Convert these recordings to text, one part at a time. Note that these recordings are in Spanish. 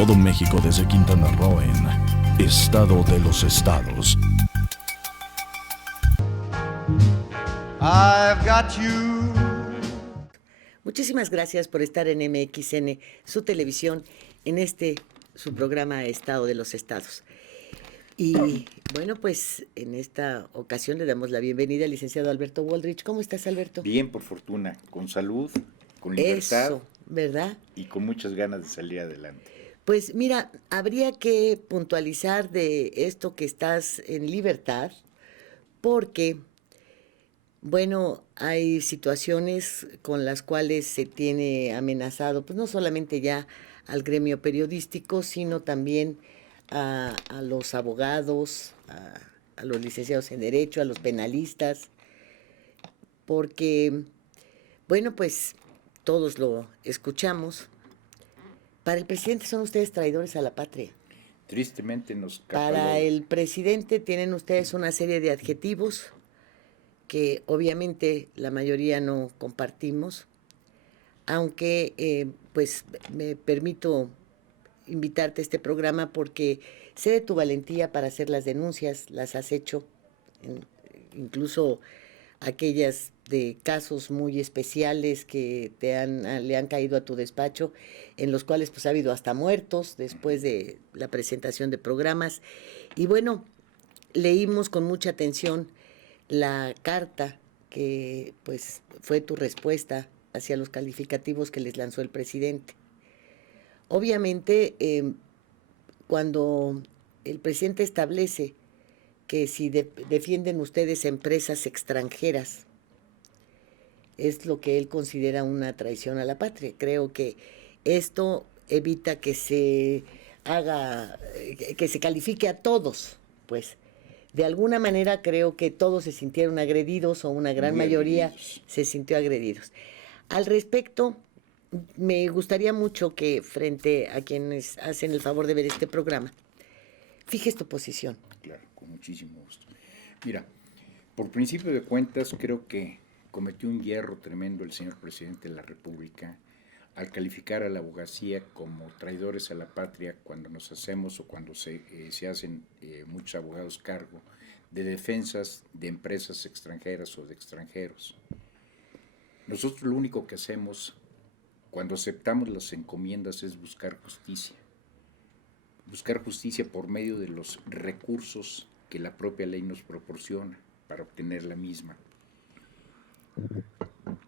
todo México desde Quintana Roo en Estado de los Estados. I've got you. Muchísimas gracias por estar en MXN, su televisión, en su programa Estado de los Estados. Y bueno, pues en esta ocasión le damos la bienvenida al licenciado Alberto Wooldridge. ¿Cómo estás, Alberto? Bien, por fortuna, con salud, con libertad. Eso, ¿verdad? Y con muchas ganas de salir adelante. Pues mira, habría que puntualizar de esto que estás en libertad, porque, bueno, hay situaciones con las cuales se tiene amenazado, pues no solamente ya al gremio periodístico, sino también a los abogados, a los licenciados en Derecho, a los penalistas, porque, bueno, pues todos lo escuchamos. Para el presidente son ustedes traidores a la patria. Tristemente nos Para el presidente tienen ustedes una serie de adjetivos que obviamente la mayoría no compartimos, aunque pues me permito invitarte a este programa porque sé de tu valentía para hacer las denuncias, las has hecho, incluso aquellas de casos muy especiales que le han caído a tu despacho, en los cuales pues ha habido hasta muertos después de la presentación de programas. Y bueno, leímos con mucha atención la carta que pues fue tu respuesta hacia los calificativos que les lanzó el presidente. Obviamente, cuando el presidente establece que si defienden ustedes empresas extranjeras, es lo que él considera una traición a la patria. Creo que esto evita que se califique a todos, pues. De alguna manera creo que todos se sintieron agredidos o una gran mayoría se sintió agredidos. Al respecto, me gustaría mucho que frente a quienes hacen el favor de ver este programa, fijes tu posición. Claro, con muchísimo gusto. Mira, por principio de cuentas, creo que cometió un hierro tremendo el señor presidente de la República al calificar a la abogacía como traidores a la patria cuando nos hacemos o cuando se hacen muchos abogados cargo de defensas de empresas extranjeras o de extranjeros. Nosotros lo único que hacemos cuando aceptamos las encomiendas es buscar justicia por medio de los recursos que la propia ley nos proporciona para obtener la misma.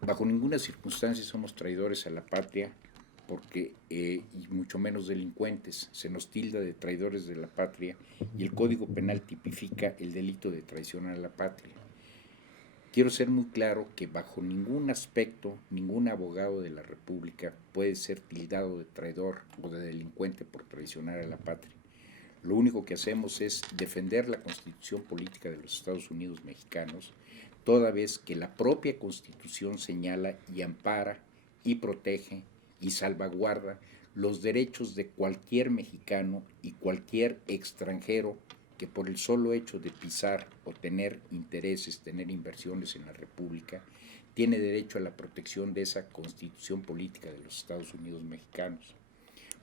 Bajo ninguna circunstancia somos traidores a la patria, porque, y mucho menos delincuentes. Se nos tilda de traidores de la patria y el Código Penal tipifica el delito de traición a la patria. Quiero ser muy claro que bajo ningún aspecto, ningún abogado de la República puede ser tildado de traidor o de delincuente por traicionar a la patria. Lo único que hacemos es defender la Constitución Política de los Estados Unidos Mexicanos, toda vez que la propia Constitución señala y ampara y protege y salvaguarda los derechos de cualquier mexicano y cualquier extranjero que por el solo hecho de pisar o tener intereses, tener inversiones en la República, tiene derecho a la protección de esa Constitución Política de los Estados Unidos Mexicanos.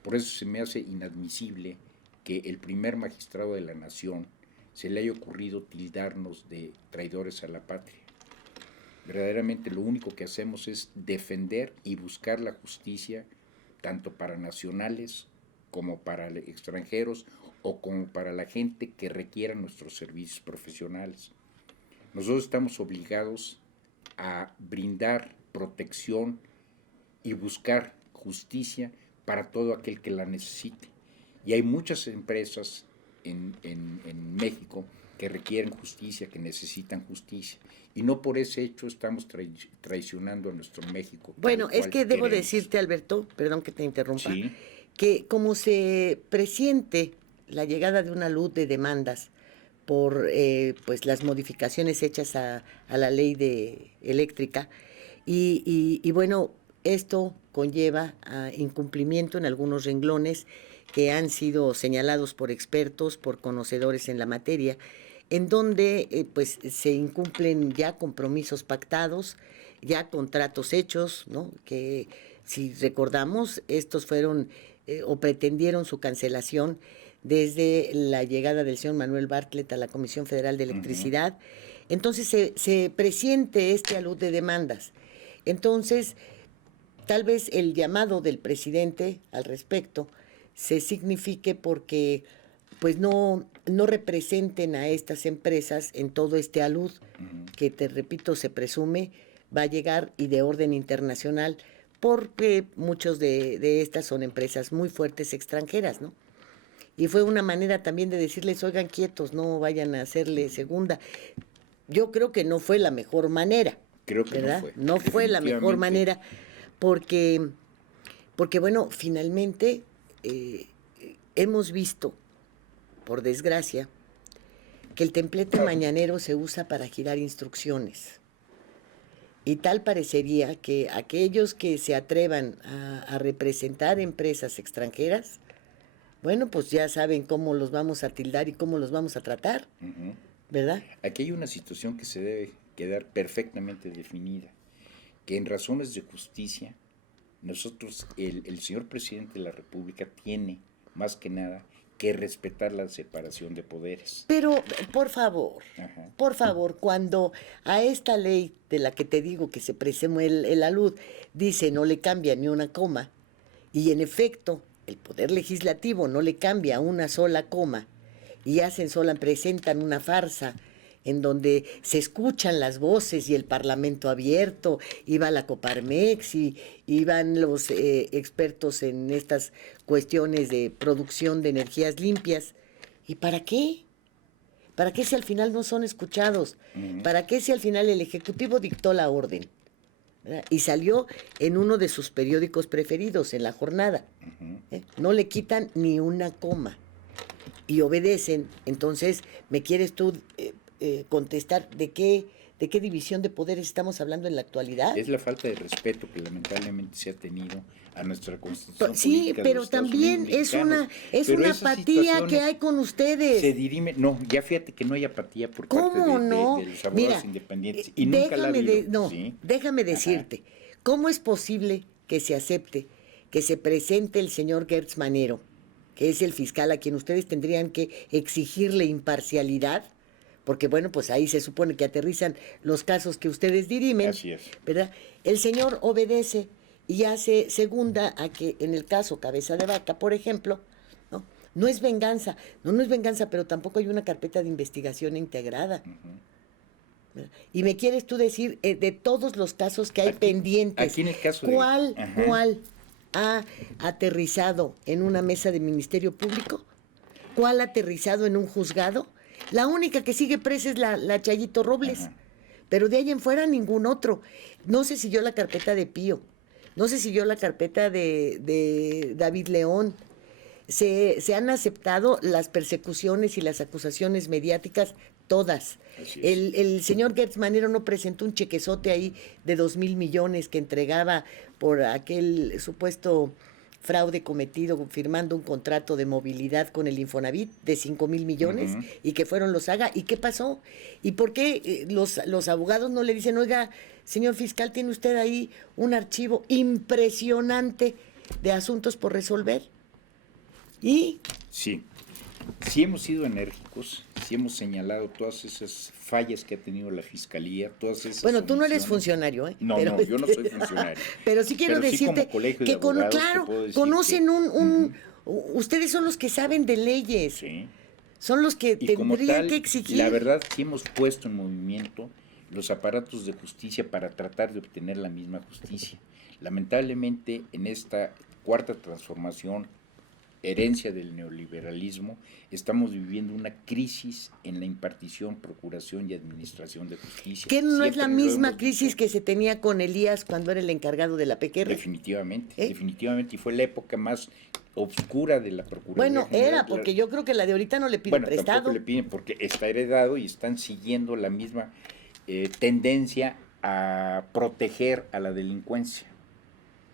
Por eso se me hace inadmisible que el primer magistrado de la nación se le haya ocurrido tildarnos de traidores a la patria. Verdaderamente lo único que hacemos es defender y buscar la justicia tanto para nacionales como para extranjeros o como para la gente que requiera nuestros servicios profesionales. Nosotros estamos obligados a brindar protección y buscar justicia para todo aquel que la necesite. Y hay muchas empresas en México que requieren justicia, que necesitan justicia. Y no por ese hecho estamos traicionando a nuestro México. Bueno, es que debo decirte, Alberto, perdón que te interrumpa, sí, que como se presiente la llegada de una luz de demandas por pues las modificaciones hechas a la ley eléctrica, y bueno, esto conlleva a incumplimiento en algunos renglones que han sido señalados por expertos, por conocedores en la materia, en donde pues se incumplen ya compromisos pactados, ya contratos hechos, ¿no? Que si recordamos, estos fueron o pretendieron su cancelación desde la llegada del señor Manuel Bartlett a la Comisión Federal de Electricidad. Entonces se presiente este alud de demandas. Entonces, tal vez el llamado del presidente al respecto se signifique porque pues no representen a estas empresas en todo este alud que, te repito, se presume va a llegar y de orden internacional, porque muchos de estas son empresas muy fuertes extranjeras, ¿no? Y fue una manera también de decirles, oigan, quietos, no vayan a hacerle segunda. Yo creo que no fue la mejor manera. Creo que ¿verdad? no fue. No fue la mejor manera, porque bueno, finalmente hemos visto, por desgracia, que el templete mañanero se usa para girar instrucciones. Y tal parecería que aquellos que se atrevan a representar empresas extranjeras, bueno, pues ya saben cómo los vamos a tildar y cómo los vamos a tratar, ¿verdad? Aquí hay una situación que se debe quedar perfectamente definida, que en razones de justicia, nosotros, el señor presidente de la República tiene, más que nada, que respetar la separación de poderes. Pero, por favor, cuando a esta ley de la que te digo que se presume el alud, dice no le cambia ni una coma, y en efecto, el Poder Legislativo no le cambia una sola coma, y presentan una farsa en donde se escuchan las voces y el Parlamento abierto, y va la Coparmex, y van los expertos en estas cuestiones de producción de energías limpias. ¿Y para qué? ¿Para qué si al final no son escuchados? ¿Para qué si al final el Ejecutivo dictó la orden? ¿Verdad? Y salió en uno de sus periódicos preferidos, en La Jornada. No le quitan ni una coma. Y obedecen. Entonces, ¿me quieres tú contestar de qué división de poderes estamos hablando en la actualidad? Es la falta de respeto que lamentablemente se ha tenido a nuestra Constitución. Sí, pero también es una apatía que hay con ustedes. Se dirime, no, ya fíjate que no hay apatía por parte de los abogados independientes. Y nunca la ha habido. Déjame decirte, ¿cómo es posible que se acepte que se presente el señor Gertz Manero, que es el fiscal a quien ustedes tendrían que exigirle imparcialidad? Porque, bueno, pues ahí se supone que aterrizan los casos que ustedes dirimen. Así es. ¿Verdad? El señor obedece y hace segunda a que en el caso Cabeza de Vaca, por ejemplo, no es venganza, no es venganza, pero tampoco hay una carpeta de investigación integrada. ¿Verdad? Y me quieres tú decir, de todos los casos que hay pendientes, aquí en el caso ¿cuál ha aterrizado en una mesa de Ministerio Público? ¿Cuál ha aterrizado en un juzgado? La única que sigue presa es la Chayito Robles, pero de ahí en fuera ningún otro. No se siguió la carpeta de Pío, no se siguió la carpeta de David León. Se han aceptado las persecuciones y las acusaciones mediáticas todas. El señor Gertz Manero no presentó un chequezote ahí de 2,000 millones que entregaba por aquel supuesto fraude cometido firmando un contrato de movilidad con el Infonavit de 5,000 millones y que fueron los Haga. ¿Y qué pasó? ¿Y por qué los abogados no le dicen, oiga, señor fiscal, tiene usted ahí un archivo impresionante de asuntos por resolver? Y sí hemos sido enérgicos, sí hemos señalado todas esas fallas que ha tenido la Fiscalía, todas esas bueno, tú no eres omisiones. Funcionario, ¿eh? No, yo no soy funcionario. Pero sí quiero decirte que conocen ustedes son los que saben de leyes. Sí. Son los que tendrían que exigir. La verdad, sí hemos puesto en movimiento los aparatos de justicia para tratar de obtener la misma justicia. Lamentablemente, en esta cuarta transformación, herencia del neoliberalismo, estamos viviendo una crisis en la impartición, procuración y administración de justicia. ¿Que no es la misma crisis que se tenía con Elías cuando era el encargado de la PQR? Definitivamente, y fue la época más oscura de la Procuraduría. Bueno, porque yo creo que la de ahorita no le piden prestado. Tampoco le piden porque está heredado y están siguiendo la misma tendencia a proteger a la delincuencia.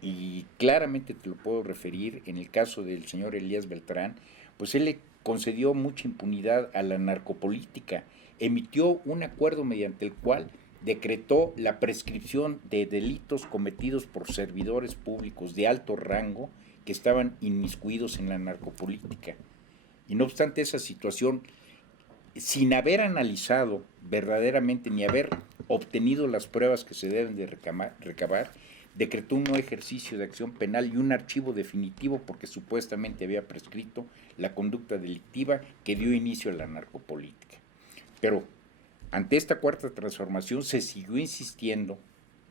Y claramente te lo puedo referir, en el caso del señor Elías Beltrán, pues él le concedió mucha impunidad a la narcopolítica, emitió un acuerdo mediante el cual decretó la prescripción de delitos cometidos por servidores públicos de alto rango que estaban inmiscuidos en la narcopolítica. Y no obstante esa situación, sin haber analizado verdaderamente ni haber obtenido las pruebas que se deben de recabar, decretó un no ejercicio de acción penal y un archivo definitivo porque supuestamente había prescrito la conducta delictiva que dio inicio a la narcopolítica. Pero ante esta cuarta transformación se siguió insistiendo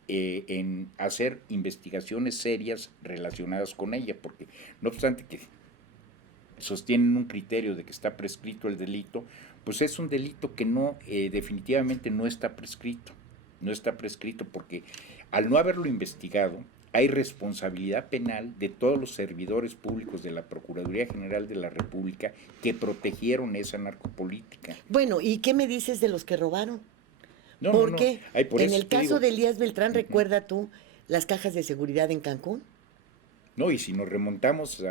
en hacer investigaciones serias relacionadas con ella, porque no obstante que sostienen un criterio de que está prescrito el delito, pues es un delito que no, definitivamente no está prescrito porque al no haberlo investigado, hay responsabilidad penal de todos los servidores públicos de la Procuraduría General de la República que protegieron esa narcopolítica. Bueno, ¿y qué me dices de los que robaron? No, Porque por en eso el te caso digo, de Elías Beltrán, ¿recuerda tú las cajas de seguridad en Cancún? No, y si nos remontamos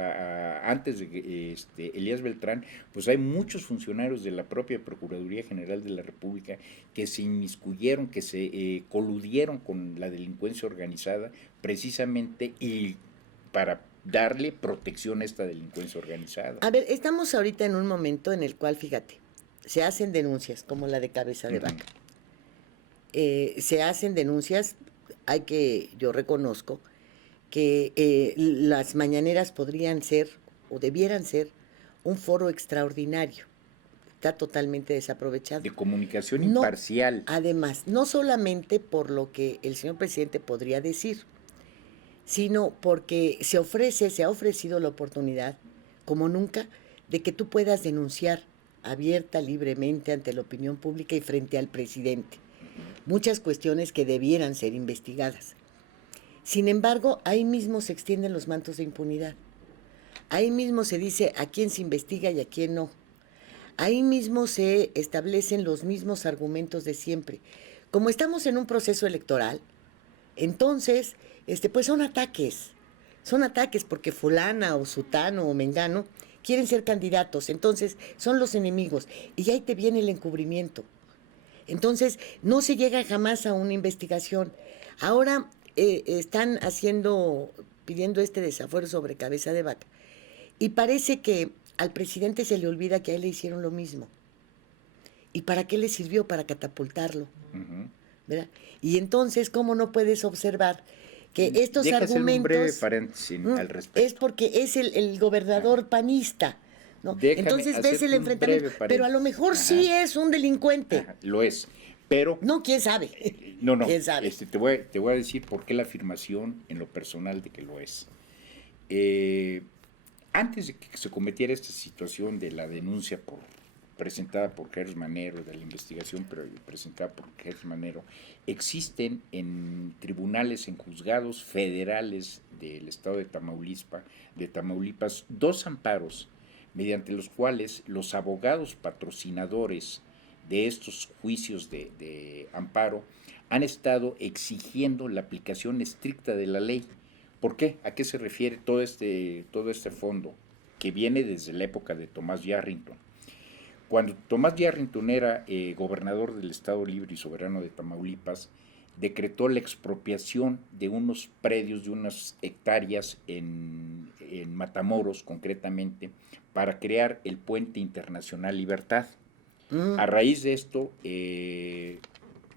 antes de Elías Beltrán, pues hay muchos funcionarios de la propia Procuraduría General de la República que se inmiscuyeron, que se coludieron con la delincuencia organizada precisamente y para darle protección a esta delincuencia organizada. A ver, estamos ahorita en un momento en el cual, fíjate, se hacen denuncias como la de Cabeza de Vaca. Se hacen denuncias, yo reconozco, que las mañaneras podrían ser o debieran ser un foro extraordinario. Está totalmente desaprovechado. De comunicación imparcial. Además, no solamente por lo que el señor presidente podría decir, sino porque se ha ofrecido la oportunidad, como nunca, de que tú puedas denunciar abierta, libremente ante la opinión pública y frente al presidente. Muchas cuestiones que debieran ser investigadas. Sin embargo, ahí mismo se extienden los mantos de impunidad. Ahí mismo se dice a quién se investiga y a quién no. Ahí mismo se establecen los mismos argumentos de siempre. Como estamos en un proceso electoral, entonces, pues son ataques. Son ataques porque fulana o sutano o mengano quieren ser candidatos. Entonces, son los enemigos. Y ahí te viene el encubrimiento. Entonces, no se llega jamás a una investigación. Ahora están pidiendo este desafuero sobre Cabeza de Vaca. Y parece que al presidente se le olvida que a él le hicieron lo mismo. ¿Y para qué le sirvió? Para catapultarlo. ¿Verdad? Y entonces, ¿cómo no puedes observar que estos argumentos... un breve paréntesis al respecto. Es porque es el gobernador panista, ¿no? Entonces ves el enfrentamiento. Pero a lo mejor sí es un delincuente. Lo es. Pero, no, quién sabe. No. ¿Quién sabe? Te voy a decir por qué la afirmación en lo personal de que lo es. Antes de que se cometiera esta situación de la denuncia presentada por Gers Manero, de la investigación presentada por Gers Manero, existen en tribunales, en juzgados federales del estado de Tamaulipas, 2 amparos mediante los cuales los abogados patrocinadores de estos juicios de amparo han estado exigiendo la aplicación estricta de la ley. ¿Por qué? ¿A qué se refiere todo este fondo que viene desde la época de Tomás Yarrington? Cuando Tomás Yarrington era gobernador del Estado Libre y Soberano de Tamaulipas, decretó la expropiación de unos predios, de unas hectáreas en Matamoros concretamente, para crear el Puente Internacional Libertad. A raíz de esto,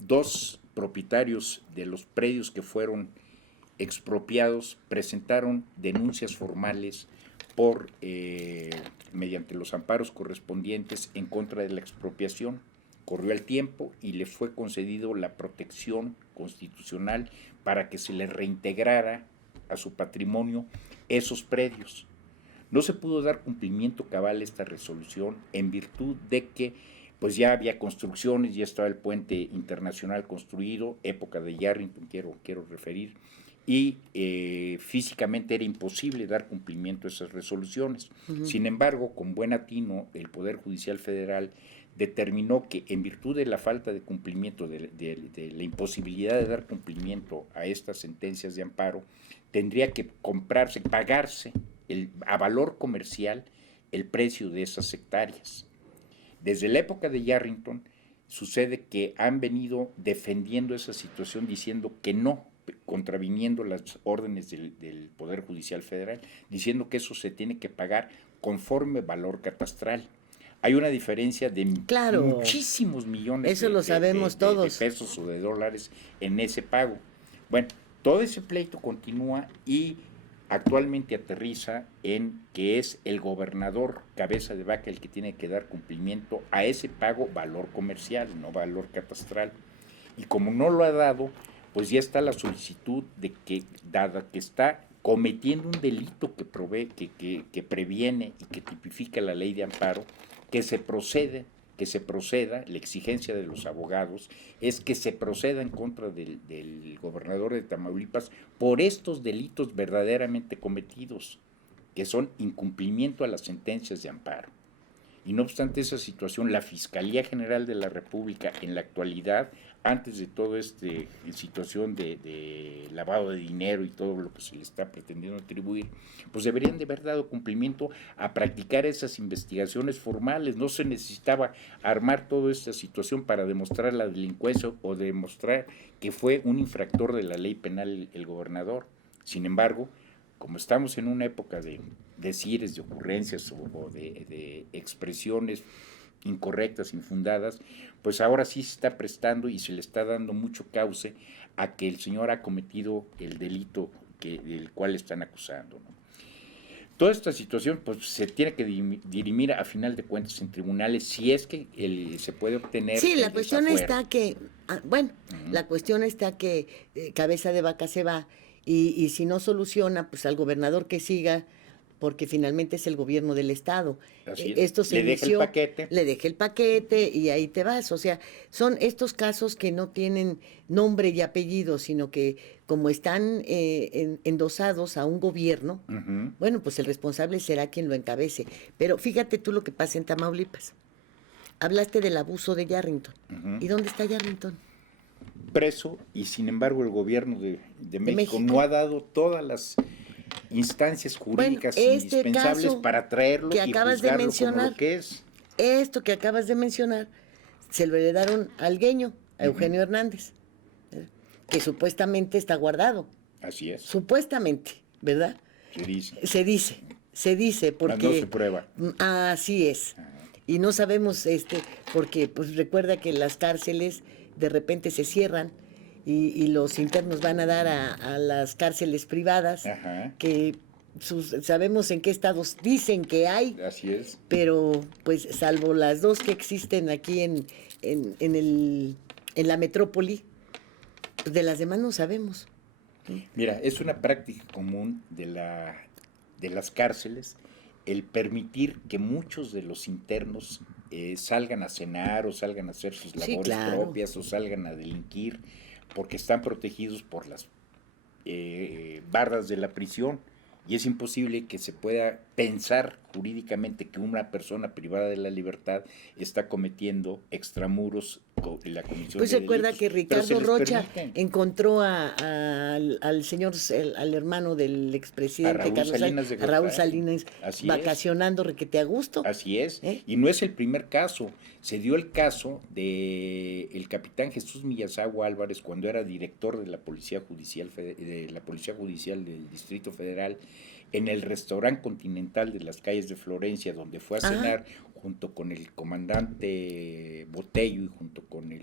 2 propietarios de los predios que fueron expropiados presentaron denuncias formales mediante los amparos correspondientes en contra de la expropiación. Corrió el tiempo y le fue concedido la protección constitucional para que se le reintegrara a su patrimonio esos predios. No se pudo dar cumplimiento cabal a esta resolución en virtud de que pues ya había construcciones, ya estaba el puente internacional construido, época de Yarrington quiero referir, y físicamente era imposible dar cumplimiento a esas resoluciones. Sin embargo, con buen atino, el Poder Judicial Federal determinó que en virtud de la falta de cumplimiento, de la imposibilidad de dar cumplimiento a estas sentencias de amparo, tendría que pagarse a valor comercial el precio de esas hectáreas. Desde la época de Yarrington sucede que han venido defendiendo esa situación diciendo que no contraviniendo las órdenes del Poder Judicial Federal, diciendo que eso se tiene que pagar conforme valor catastral. Hay una diferencia de Claro, muchísimos millones eso lo sabemos todos. de pesos o de dólares en ese pago. Bueno, todo ese pleito continúa y actualmente aterriza en que es el gobernador cabeza de vaca el que tiene que dar cumplimiento a ese pago valor comercial, no valor catastral. Y como no lo ha dado, pues ya está la solicitud de que, dada que está cometiendo un delito que previene y que tipifica la ley de amparo, que se proceda, la exigencia de los abogados es que se proceda en contra del gobernador de Tamaulipas por estos delitos verdaderamente cometidos, que son incumplimiento a las sentencias de amparo. Y no obstante esa situación, la Fiscalía General de la República en la actualidad, antes de toda esta situación de lavado de dinero y todo lo que se le está pretendiendo atribuir, pues deberían de haber dado cumplimiento a practicar esas investigaciones formales. No se necesitaba armar toda esta situación para demostrar la delincuencia o demostrar que fue un infractor de la ley penal el gobernador. Sin embargo, como estamos en una época de decires, de ocurrencias o de expresiones incorrectas, infundadas, pues ahora sí se está prestando y se le está dando mucho cauce a que el señor ha cometido el delito del cual están acusando, ¿no? Toda esta situación pues se tiene que dirimir a final de cuentas en tribunales si es que se puede obtener. Sí, la cuestión está que, la cuestión está que cabeza de vaca se va y si no soluciona, pues al gobernador que siga, porque finalmente es el gobierno del estado. Esto se inició, le deja el paquete y ahí te vas. O sea, son estos casos que no tienen nombre y apellido, sino que como están endosados a un gobierno, bueno, pues el responsable será quien lo encabece. Pero fíjate tú lo que pasa en Tamaulipas. Hablaste del abuso de Yarrington. ¿Y dónde está Yarrington? Preso, y sin embargo el gobierno de México no ha dado todas las instancias jurídicas indispensables para traerlo que y acabas de juzgarlo mencionar, como lo que es. Esto que acabas de mencionar se lo heredaron al Gueño, a Eugenio Hernández, ¿verdad? Que supuestamente está guardado. Así es. Supuestamente, ¿verdad? Se dice porque no se prueba. Así es. Y no sabemos porque pues recuerda que las cárceles de repente se cierran y los internos van a dar a las cárceles privadas, que sabemos en qué estados dicen que hay. Así es. Pero pues salvo las dos que existen aquí en la metrópoli, pues de las demás no sabemos. Mira, es una práctica común de las cárceles el permitir que muchos de los internos salgan a cenar o salgan a hacer sus labores propias o salgan a delinquir, porque están protegidos por las barras de la prisión, y es imposible que se pueda pensar jurídicamente que una persona privada de la libertad está cometiendo extramuros la comisión pues de recuerda delitos, que Ricardo Rocha encontró al señor, al hermano del expresidente Raúl Salinas vacacionando requete a gusto. Así es, y no es el primer caso. Se dio el caso de el capitán Jesús Millasagua Álvarez cuando era director de la Policía Judicial del Distrito Federal, en el restaurante Continental de las calles de Florencia, donde fue a cenar junto con el comandante Botello y junto con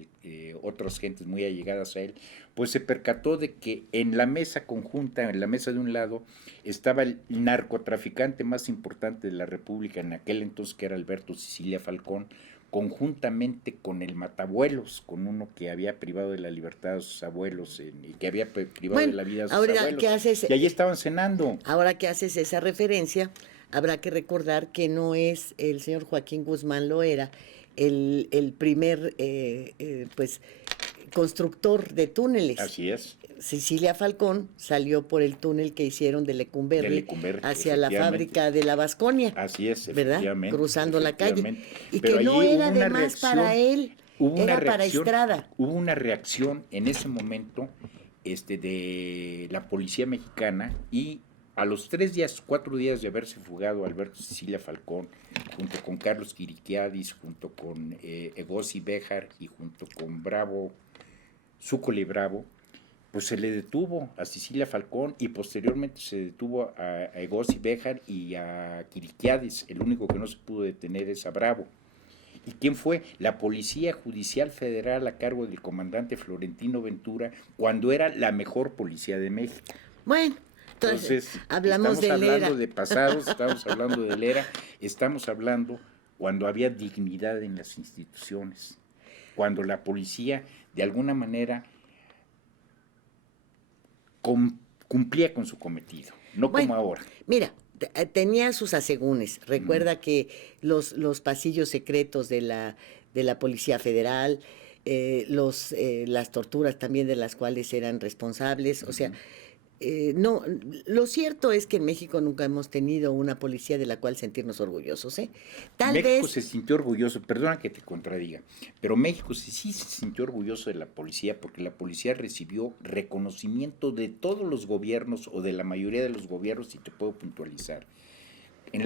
otras gentes muy allegadas a él, pues se percató de que en la mesa conjunta, en la mesa de un lado, estaba el narcotraficante más importante de la República en aquel entonces, que era Alberto Sicilia Falcón, conjuntamente con el matabuelos, con uno que había privado de la libertad a sus abuelos y que había privado de la vida a sus abuelos. Y allí estaban cenando. Ahora que haces esa referencia, habrá que recordar que no es el señor Joaquín Guzmán Loera el primer pues constructor de túneles. Así es. Cecilia Falcón salió por el túnel que hicieron de Lecumberri hacia la fábrica de la Vasconia. Así es, ¿verdad? Cruzando la calle. Y pero que no era de más para él, era para Estrada. Hubo una reacción en ese momento de la policía mexicana, y a los 4 días de haberse fugado Alberto Sicilia Falcón, junto con Carlos Quiriquiadis, junto con Egosi Béjar y junto con Zúcoli Bravo, pues se le detuvo a Cecilia Falcón y posteriormente se detuvo a Egosi Béjar y a Quiriquiades. El único que no se pudo detener es a Bravo. ¿Y quién fue? La Policía Judicial Federal a cargo del comandante Florentino Ventura, cuando era la mejor policía de México. Bueno, entonces hablamos estamos de hablando de pasados, estamos hablando de era, estamos hablando cuando había dignidad en las instituciones, cuando la policía de alguna manera cumplía con su cometido, no bueno, como ahora. Mira, tenía sus asegúnes. Recuerda que los pasillos secretos de la Policía Federal, las torturas también de las cuales eran responsables, o sea, no, lo cierto es que en México nunca hemos tenido una policía de la cual sentirnos orgullosos, ¿eh? México se sintió orgulloso, perdona que te contradiga, pero México sí se sintió orgulloso de la policía porque la policía recibió reconocimiento de todos los gobiernos o de la mayoría de los gobiernos, y te puedo puntualizar. En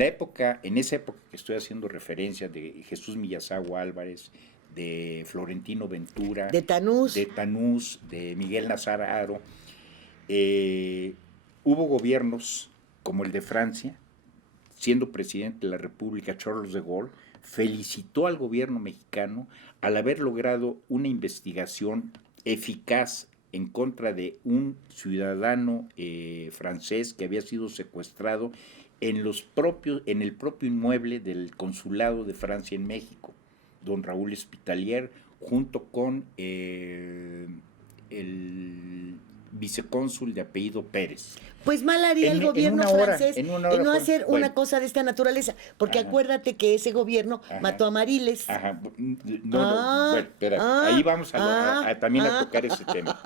esa época que estoy haciendo referencia de Jesús Millazagua Álvarez, de Florentino Ventura, de Tanús, de Miguel Nazar-Haro, hubo gobiernos como el de Francia, siendo presidente de la República Charles de Gaulle, felicitó al gobierno mexicano al haber logrado una investigación eficaz en contra de un ciudadano francés que había sido secuestrado en el propio inmueble del consulado de Francia en México, don Raúl Espitalier, junto con el vicecónsul de apellido Pérez. Pues mal haría el gobierno francés en no hacer una cosa de esta naturaleza, porque acuérdate que ese gobierno mató a Mariles. Bueno, espera, ahí vamos también a tocar ese tema.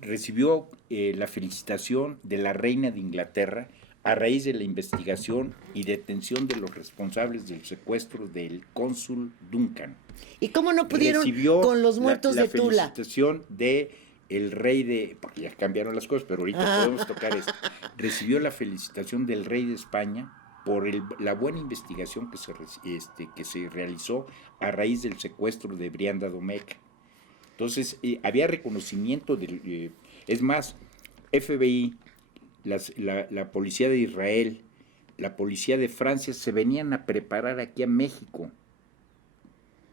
Recibió la felicitación de la reina de Inglaterra a raíz de la investigación y detención de los responsables del secuestro del cónsul Duncan. ¿Y cómo no pudieron con los muertos de Tula? La felicitación de el rey de, porque ya cambiaron las cosas, pero ahorita podemos tocar esto. Recibió la felicitación del rey de España por la buena investigación que se realizó a raíz del secuestro de Brianda Domeca. Entonces, había reconocimiento es más, FBI, la policía de Israel, la policía de Francia se venían a preparar aquí a México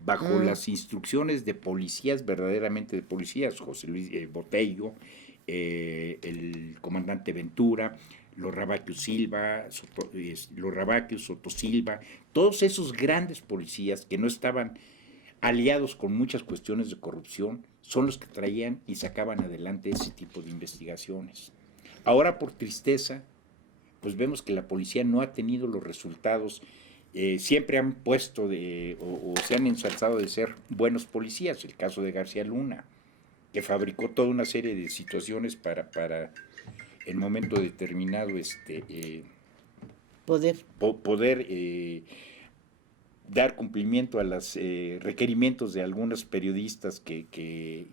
bajo las instrucciones de policías, verdaderamente de policías, José Luis Botello, el comandante Ventura, los Rabaquios Soto Silva, todos esos grandes policías que no estaban aliados con muchas cuestiones de corrupción, son los que traían y sacaban adelante ese tipo de investigaciones. Ahora, por tristeza, pues vemos que la policía no ha tenido los resultados. Siempre han puesto o se han ensalzado de ser buenos policías. El caso de García Luna, que fabricó toda una serie de situaciones para el momento determinado poder dar cumplimiento a los requerimientos de algunos periodistas que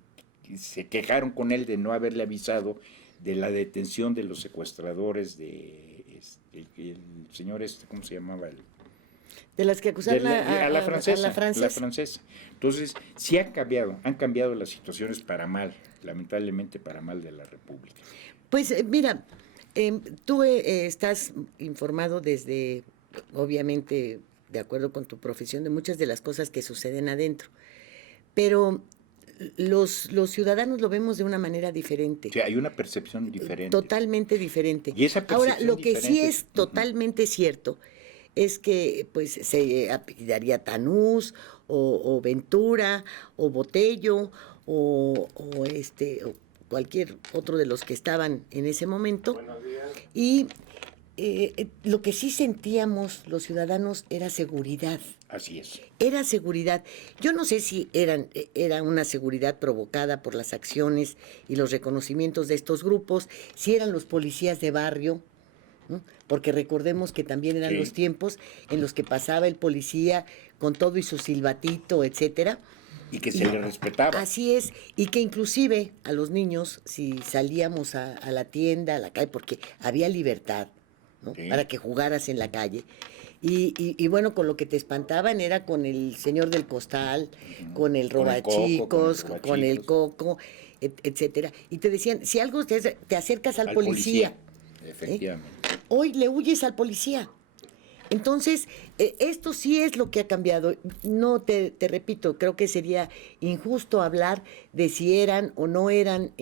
se quejaron con él de no haberle avisado de la detención de los secuestradores el señor ¿cómo se llamaba? De las que acusaron a la francesa. Entonces, sí han cambiado las situaciones para mal, lamentablemente para mal de la República. Pues mira, tú estás informado desde, obviamente, de acuerdo con tu profesión, de muchas de las cosas que suceden adentro, pero los ciudadanos lo vemos de una manera diferente. Sí, hay una percepción diferente. Totalmente diferente. Y esa percepción ahora, lo que sí es diferente, totalmente cierto es que pues se apellidaría Tanús o Ventura o Botello o cualquier otro de los que estaban en ese momento. Y lo que sí sentíamos los ciudadanos era seguridad. Así es. Era seguridad. Yo no sé si era una seguridad provocada por las acciones y los reconocimientos de estos grupos, si eran los policías de barrio, ¿no? Porque recordemos que también eran los tiempos en los que pasaba el policía con todo y su silbatito, etcétera. Y que se le respetaba. Así es, y que inclusive a los niños, si salíamos a la tienda, a la calle, porque había libertad, ¿no? Para que jugaras en la calle. Y bueno, con lo que te espantaban era con el señor del costal, con el Con el coco, robachicos, con el coco, etcétera. Y te decían, si algo te acercas al policía, ¿eh? Efectivamente. Hoy le huyes al policía. Entonces, esto sí es lo que ha cambiado. No te repito, creo que sería injusto hablar de si eran o no eran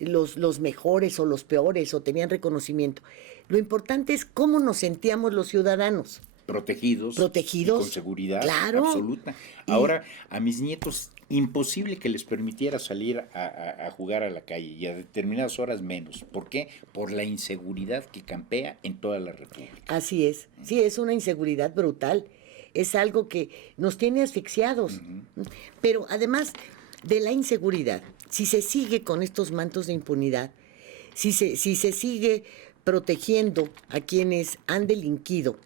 los mejores o los peores o tenían reconocimiento. Lo importante es cómo nos sentíamos los ciudadanos. Protegidos y con seguridad Claro. absoluta. Ahora, a mis nietos, imposible que les permitiera salir a jugar a la calle y a determinadas horas menos. ¿Por qué? Por la inseguridad que campea en toda la República. Así es. Sí, es una inseguridad brutal. Es algo que nos tiene asfixiados. Pero además de la inseguridad, si se sigue con estos mantos de impunidad, si se sigue protegiendo a quienes han delinquido,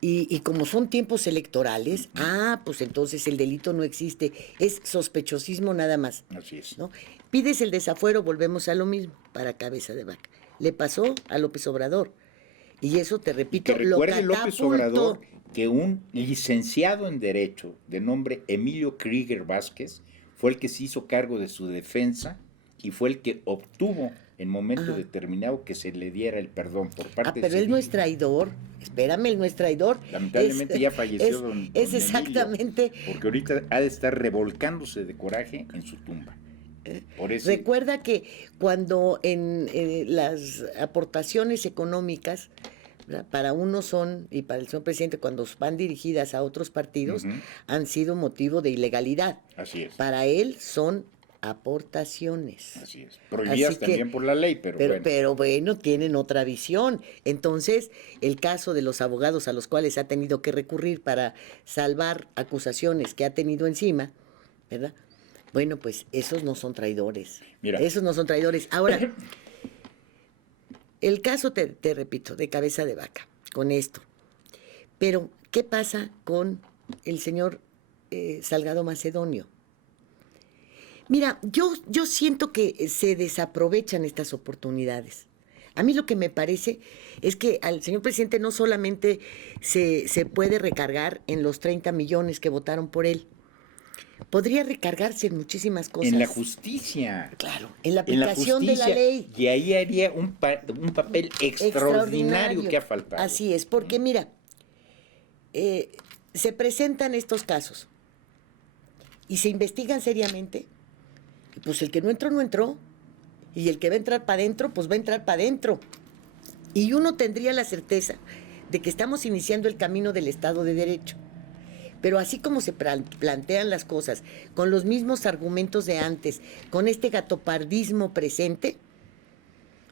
y como son tiempos electorales, pues entonces el delito no existe, es sospechosismo nada más. Así es. ¿No? Pides el desafuero, volvemos a lo mismo, para cabeza de vaca. Le pasó a López Obrador. Y eso, te repito, que recuerde López Obrador que un licenciado en Derecho de nombre Emilio Krieger Vázquez fue el que se hizo cargo de su defensa y fue el que obtuvo en momento determinado que se le diera el perdón por parte de pero él no es traidor. Espérame, él no es traidor. Lamentablemente ya falleció don exactamente. Emilio, porque ahorita ha de estar revolcándose de coraje en su tumba. Por eso, recuerda que cuando en las aportaciones económicas, ¿verdad?, para uno son, y para el señor presidente, cuando van dirigidas a otros partidos, han sido motivo de ilegalidad. Así es. Para él son aportaciones. Así es. Prohibidas también por la ley, pero bueno, tienen otra visión. Entonces, el caso de los abogados a los cuales ha tenido que recurrir para salvar acusaciones que ha tenido encima, ¿verdad? Bueno, pues esos no son traidores. Mira. Esos no son traidores. Ahora, el caso, te repito, de cabeza de vaca, con esto. Pero, ¿qué pasa con el señor Salgado Macedonio? Mira, yo siento que se desaprovechan estas oportunidades. A mí lo que me parece es que al señor presidente no solamente se puede recargar en los 30 millones que votaron por él, podría recargarse en muchísimas cosas. En la justicia. Claro, en la aplicación de la ley. Y ahí haría un papel extraordinario que ha faltado. Así es, porque mira, se presentan estos casos y se investigan seriamente. Pues el que no entró, no entró. Y el que va a entrar para adentro, pues va a entrar para adentro. Y uno tendría la certeza de que estamos iniciando el camino del Estado de Derecho. Pero así como se plantean las cosas, con los mismos argumentos de antes, con este gatopardismo presente,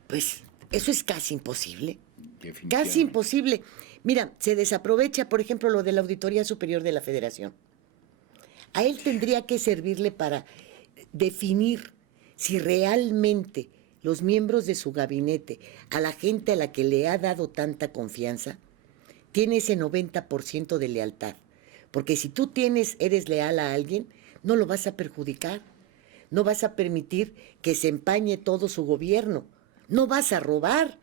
pues eso es casi imposible. Casi imposible. Mira, se desaprovecha, por ejemplo, lo de la Auditoría Superior de la Federación. A él tendría que servirle para definir si realmente los miembros de su gabinete, a la gente a la que le ha dado tanta confianza, tiene ese 90% de lealtad. Porque si tú eres leal a alguien, no lo vas a perjudicar, no vas a permitir que se empañe todo su gobierno, no vas a robar,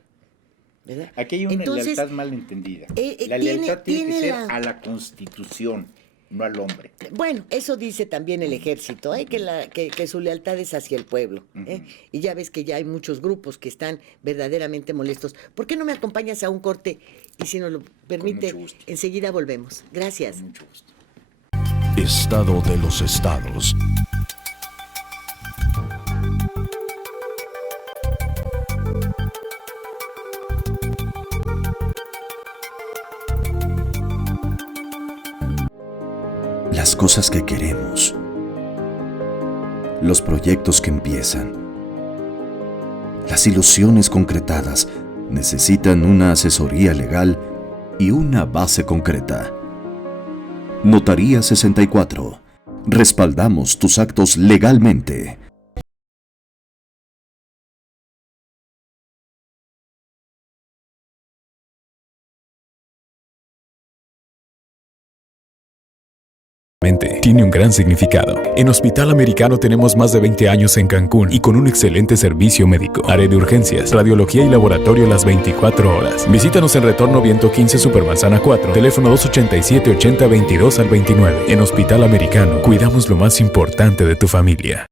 ¿verdad? Aquí hay una lealtad mal entendida. La lealtad tiene que ser a la Constitución, no al hombre. Bueno, eso dice también el ejército, que su lealtad es hacia el pueblo. Y ya ves que ya hay muchos grupos que están verdaderamente molestos. ¿Por qué no me acompañas a un corte? Y si nos lo permite, enseguida volvemos. Gracias. Con mucho gusto. Estado de los estados. Las cosas que queremos, los proyectos que empiezan, las ilusiones concretadas necesitan una asesoría legal y una base concreta. Notaría 64. Respaldamos tus actos legalmente. tiene un gran significado. En Hospital Americano tenemos más de 20 años en Cancún y con un excelente servicio médico. Área de urgencias, radiología y laboratorio las 24 horas. Visítanos en Retorno Viento 15 Supermanzana 4, teléfono 287-8022 al 29. En Hospital Americano, cuidamos lo más importante de tu familia.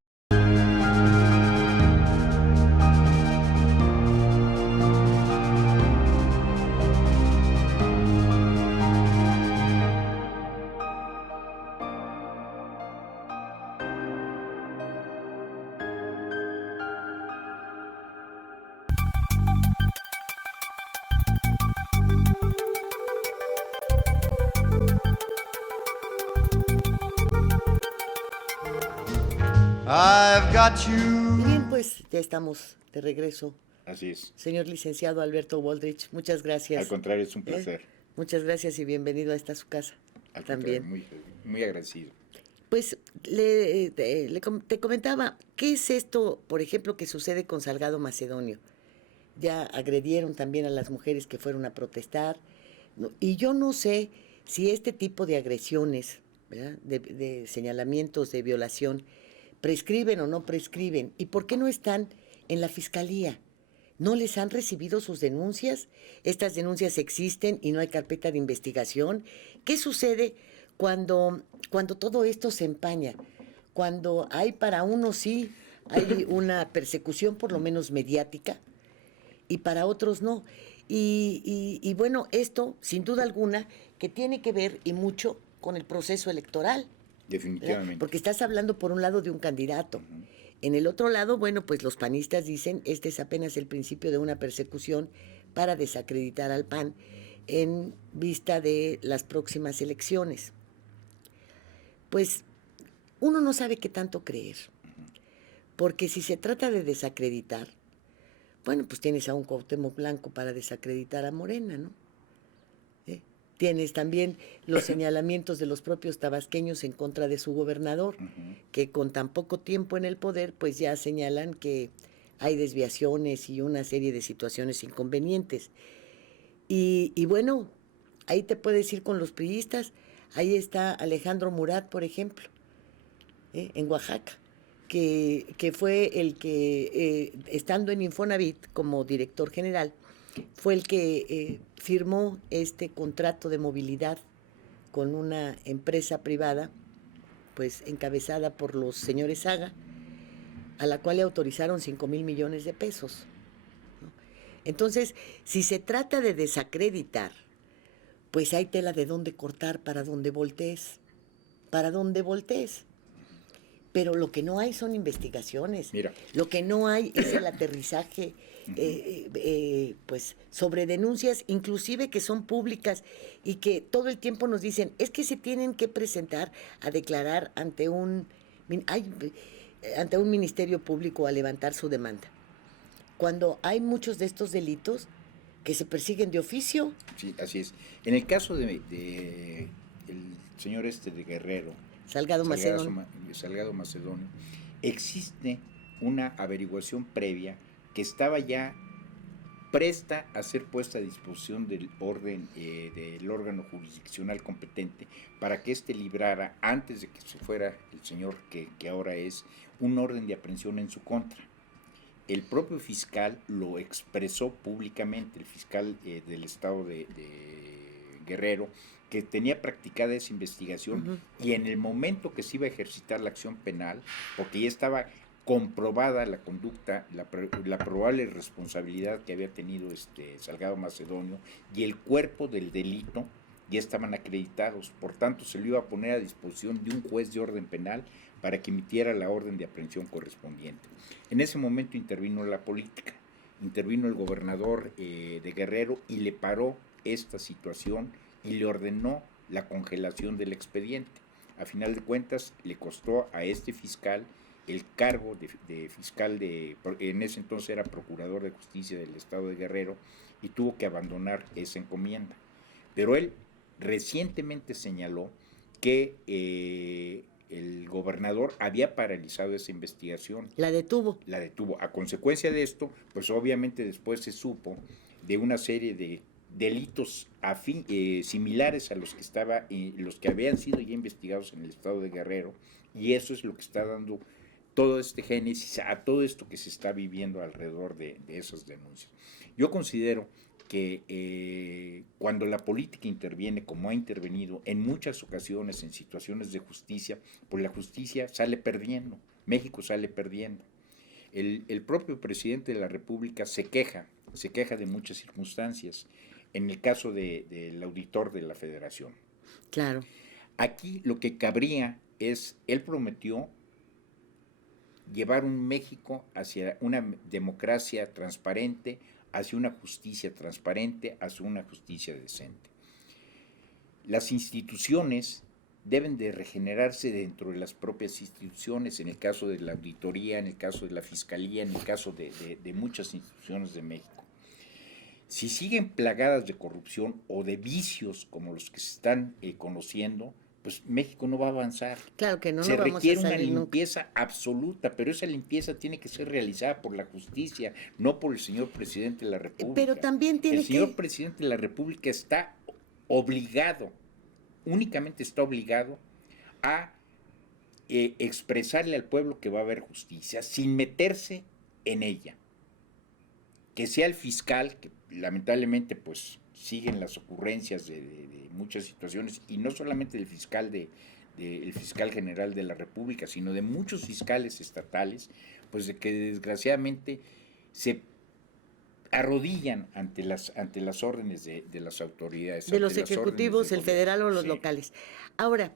I've got you. Bien, pues ya estamos de regreso. Así es. Señor licenciado Alberto Wooldridge, muchas gracias. Al contrario, es un placer. Muchas gracias y bienvenido a esta su casa. También. Muy, muy agradecido. Pues te comentaba, ¿qué es esto, por ejemplo, que sucede con Salgado Macedonio? Ya agredieron también a las mujeres que fueron a protestar, y yo no sé si este tipo de agresiones, ¿verdad?, de señalamientos de violación, prescriben o no prescriben, y por qué no están en la fiscalía. ¿No les han recibido sus denuncias? ¿Estas denuncias existen y no hay carpeta de investigación? ¿Qué sucede cuando todo esto se empaña? Cuando hay para unos sí, hay una persecución por lo menos mediática, y para otros no. Y bueno, esto, sin duda alguna, que tiene que ver y mucho con el proceso electoral. Definitivamente. ¿Verdad? Porque estás hablando por un lado de un candidato. Uh-huh. En el otro lado, bueno, pues los panistas dicen, este es apenas el principio de una persecución para desacreditar al PAN en vista de las próximas elecciones. Pues uno no sabe qué tanto creer, porque si se trata de desacreditar, bueno, pues tienes a un Cuauhtémoc Blanco para desacreditar a Morena, ¿no? Tienes también los señalamientos de los propios tabasqueños en contra de su gobernador, uh-huh, que con tan poco tiempo en el poder, pues ya señalan que hay desviaciones y una serie de situaciones inconvenientes. Y bueno, ahí te puedes ir con los priistas. Ahí está Alejandro Murat, por ejemplo, en Oaxaca, que fue el que, estando en Infonavit como director general, fue el que firmó este contrato de movilidad con una empresa privada, pues encabezada por los señores Saga, a la cual le autorizaron 5,000 millones de pesos, ¿no? Entonces, si se trata de desacreditar, pues hay tela de dónde cortar para donde voltees, Pero lo que no hay son investigaciones. Mira. Lo que no hay es el aterrizaje, pues, sobre denuncias, inclusive que son públicas y que todo el tiempo nos dicen, es que se tienen que presentar a declarar ante un ministerio público a levantar su demanda. Cuando hay muchos de estos delitos que se persiguen de oficio. Sí, así es. En el caso de el señor de Guerrero, Salgado Macedonio, existe una averiguación previa que estaba ya presta a ser puesta a disposición del órgano jurisdiccional competente para que éste librara, antes de que se fuera el señor que ahora es, un orden de aprehensión en su contra. El propio fiscal lo expresó públicamente, el fiscal del estado de Guerrero, que tenía practicada esa investigación, uh-huh, y en el momento que se iba a ejercitar la acción penal, porque ya estaba comprobada la conducta, la probable responsabilidad que había tenido Salgado Macedonio, y el cuerpo del delito ya estaban acreditados, por tanto se lo iba a poner a disposición de un juez de orden penal para que emitiera la orden de aprehensión correspondiente. En ese momento intervino la política, intervino el gobernador de Guerrero y le paró esta situación y le ordenó la congelación del expediente. A final de cuentas, le costó a este fiscal el cargo de fiscal en ese entonces era procurador de justicia del estado de Guerrero, y tuvo que abandonar esa encomienda. Pero él recientemente señaló que el gobernador había paralizado esa investigación. La detuvo. A consecuencia de esto, pues obviamente después se supo de una serie de delitos similares a los que habían sido ya investigados en el estado de Guerrero, y eso es lo que está dando todo este génesis a todo esto que se está viviendo alrededor de esas denuncias. Yo considero que cuando la política interviene, como ha intervenido en muchas ocasiones en situaciones de justicia, pues la justicia sale perdiendo, México sale perdiendo. El propio presidente de la República se queja de muchas circunstancias, en el caso del auditor de la Federación. Claro. Aquí lo que cabría es, él prometió llevar un México hacia una democracia transparente, hacia una justicia transparente, hacia una justicia decente. Las instituciones deben de regenerarse dentro de las propias instituciones, en el caso de la auditoría, en el caso de la fiscalía, en el caso de muchas instituciones de México. Si siguen plagadas de corrupción o de vicios como los que se están conociendo, pues México no va a avanzar. Claro que no, se no vamos requiere a salir una nunca. limpieza absoluta, pero esa limpieza tiene que ser realizada por la justicia, no por el señor presidente de la República. Pero también tiene el señor presidente de la República está obligado, únicamente está obligado a expresarle al pueblo que va a haber justicia sin meterse en ella. Que sea el fiscal, que lamentablemente pues siguen las ocurrencias de muchas situaciones, y no solamente el fiscal el fiscal general de la República, sino de muchos fiscales estatales, pues de que desgraciadamente se arrodillan ante las órdenes de las autoridades. De los ejecutivos, el federal o los locales. Ahora,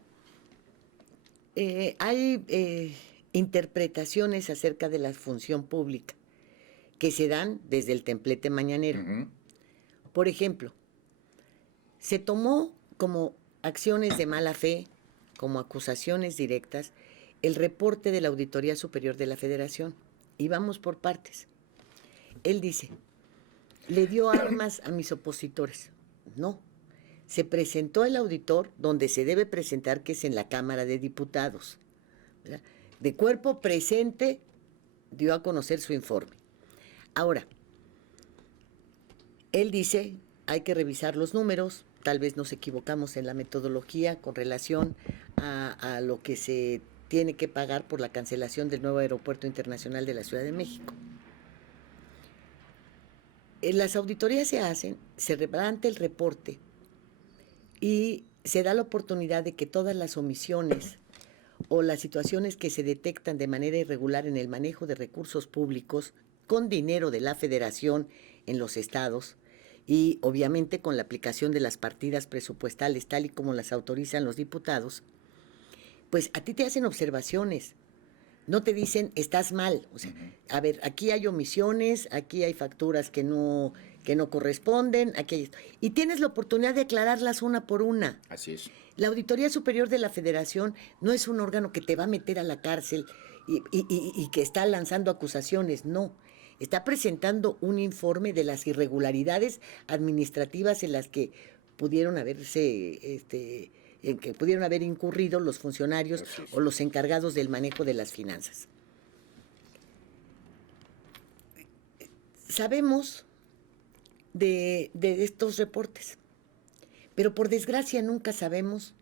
hay interpretaciones acerca de la función pública que se dan desde el templete mañanero. Uh-huh. Por ejemplo, se tomó como acciones de mala fe, como acusaciones directas, el reporte de la Auditoría Superior de la Federación. Y vamos por partes. Él dice, le dio armas a mis opositores. No, se presentó el auditor donde se debe presentar, que es en la Cámara de Diputados, ¿verdad? De cuerpo presente dio a conocer su informe. Ahora, él dice, hay que revisar los números, tal vez nos equivocamos en la metodología con relación a lo que se tiene que pagar por la cancelación del nuevo aeropuerto internacional de la Ciudad de México. Las auditorías se hacen, se levanta el reporte y se da la oportunidad de que todas las omisiones o las situaciones que se detectan de manera irregular en el manejo de recursos públicos con dinero de la Federación en los estados y obviamente con la aplicación de las partidas presupuestales tal y como las autorizan los diputados, pues a ti te hacen observaciones, no te dicen estás mal, o sea, a ver, aquí hay omisiones, aquí hay facturas que no corresponden, aquí hay esto, y tienes la oportunidad de aclararlas una por una. Así es. La Auditoría Superior de la Federación no es un órgano que te va a meter a la cárcel y que está lanzando acusaciones, no. Está presentando un informe de las irregularidades administrativas en las que pudieron haber incurrido los funcionarios o los encargados del manejo de las finanzas. Sabemos de estos reportes, pero por desgracia nunca sabemos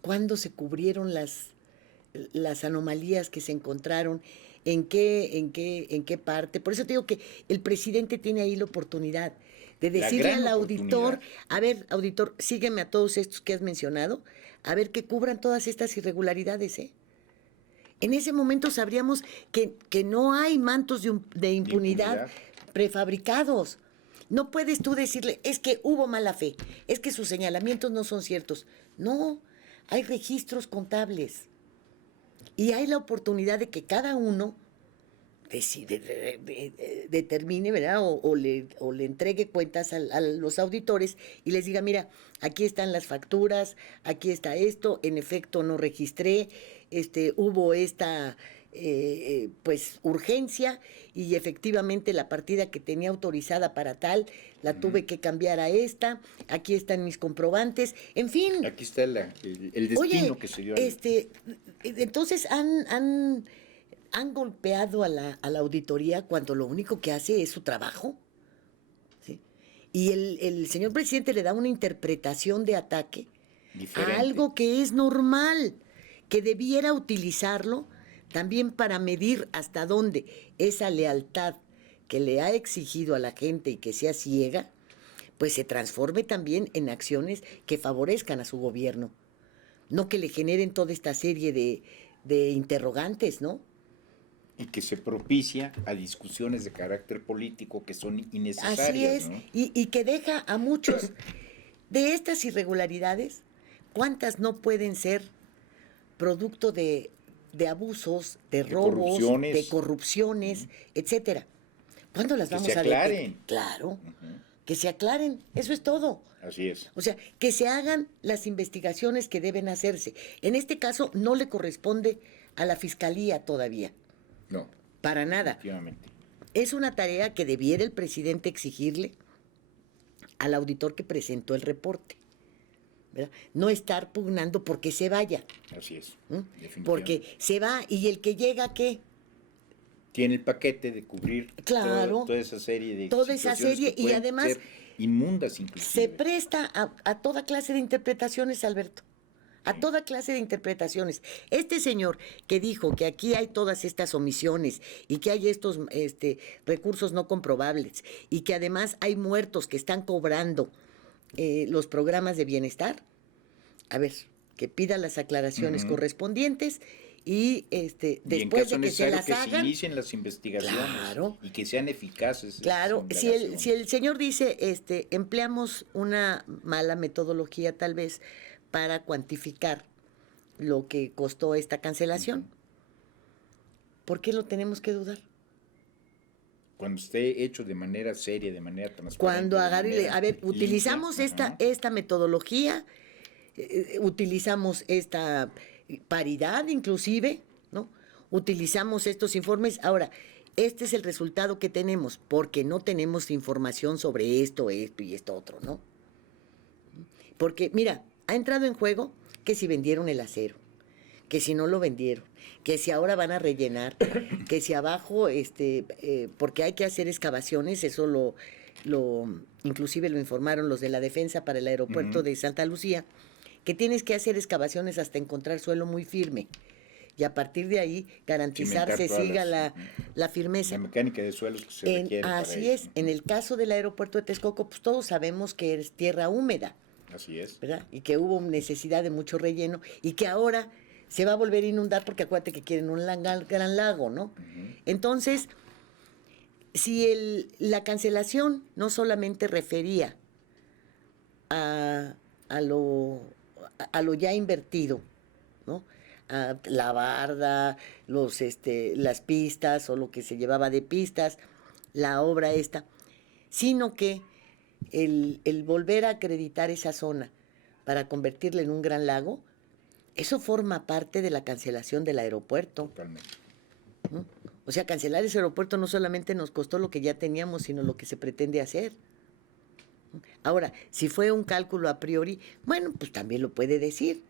cuándo se cubrieron las anomalías que se encontraron, en qué parte. Por eso te digo que el presidente tiene ahí la oportunidad de decirle al auditor, a ver, auditor, sígueme a todos estos que has mencionado, a ver que cubran todas estas irregularidades, ¿eh? En ese momento sabríamos que no hay mantos de impunidad prefabricados. No puedes tú decirle, es que hubo mala fe, es que sus señalamientos no son ciertos. No, hay registros contables. Y hay la oportunidad de que cada uno determine, ¿verdad? O le entregue cuentas a los auditores y les diga, mira, aquí están las facturas, aquí está esto, en efecto no registré, hubo esta pues urgencia y efectivamente la partida que tenía autorizada para tal la tuve que cambiar a esta, aquí están mis comprobantes, en fin. Aquí está el destino. Oye, que se dio. Entonces han golpeado a la auditoría cuando lo único que hace es su trabajo, ¿sí? Y el señor presidente le da una interpretación de ataque Diferente. a algo que es normal, que debiera utilizarlo también para medir hasta dónde esa lealtad que le ha exigido a la gente y que sea ciega, pues se transforme también en acciones que favorezcan a su gobierno, no que le generen toda esta serie de interrogantes, ¿no? Y que se propicia a discusiones de carácter político que son innecesarias. Así es, ¿no? y que deja a muchos de estas irregularidades, ¿cuántas no pueden ser producto de abusos, de robos, de corrupciones, etcétera? ¿Cuándo las Que vamos se a aclaren. detectar? Claro, que se aclaren, eso es todo. Así es. O sea, que se hagan las investigaciones que deben hacerse. En este caso no le corresponde a la Fiscalía todavía, No, para nada. efectivamente. Es una tarea que debiera el presidente exigirle al auditor que presentó el reporte, ¿verdad? No estar pugnando porque se vaya, Así es. Definitivamente. porque se va y el que llega, ¿qué? Tiene el paquete de cubrir Claro. toda esa serie de Toda esa situaciones serie, que y pueden además ser inmundas inclusive. Se presta a toda clase de interpretaciones, Alberto. A toda clase de interpretaciones. Este señor que dijo que aquí hay todas estas omisiones y que hay estos recursos no comprobables y que además hay muertos que están cobrando los programas de bienestar, a ver, que pida las aclaraciones correspondientes y Y en después caso de que se necesario las que hagan. se inicien las investigaciones. Claro. Y que sean eficaces. Claro, esas si el indagaciones. señor dice, empleamos una mala metodología tal vez para cuantificar lo que costó esta cancelación, ¿por qué lo tenemos que dudar? Cuando esté hecho de manera seria, de manera transparente. Cuando de agarre, manera a ver, utilizamos limpia, esta metodología, utilizamos esta paridad inclusive, ¿no? Utilizamos estos informes. Ahora, este es el resultado que tenemos, porque no tenemos información sobre esto y esto otro, ¿no? Porque, mira, ha entrado en juego que si vendieron el acero, que si no lo vendieron, que si ahora van a rellenar, que si abajo, porque hay que hacer excavaciones, eso inclusive lo informaron los de la defensa para el aeropuerto de Santa Lucía, que tienes que hacer excavaciones hasta encontrar suelo muy firme y a partir de ahí garantizar Cimentar se todas siga las- la firmeza. La mecánica de suelos que se requiere. para Así eso. es, en el caso del aeropuerto de Texcoco, pues todos sabemos que es tierra húmeda, Así es. ¿verdad? Y que hubo necesidad de mucho relleno y que ahora se va a volver a inundar porque acuérdate que quieren un gran lago, ¿no? Entonces, si la cancelación no solamente refería a lo ya invertido, ¿no? A la barda, las pistas o lo que se llevaba de pistas, la obra esta, sino que el volver a acreditar esa zona para convertirla en un gran lago, eso forma parte de la cancelación del aeropuerto. Totalmente. O sea, cancelar ese aeropuerto no solamente nos costó lo que ya teníamos, sino lo que se pretende hacer. Ahora, si fue un cálculo a priori, bueno, pues también lo puede decir.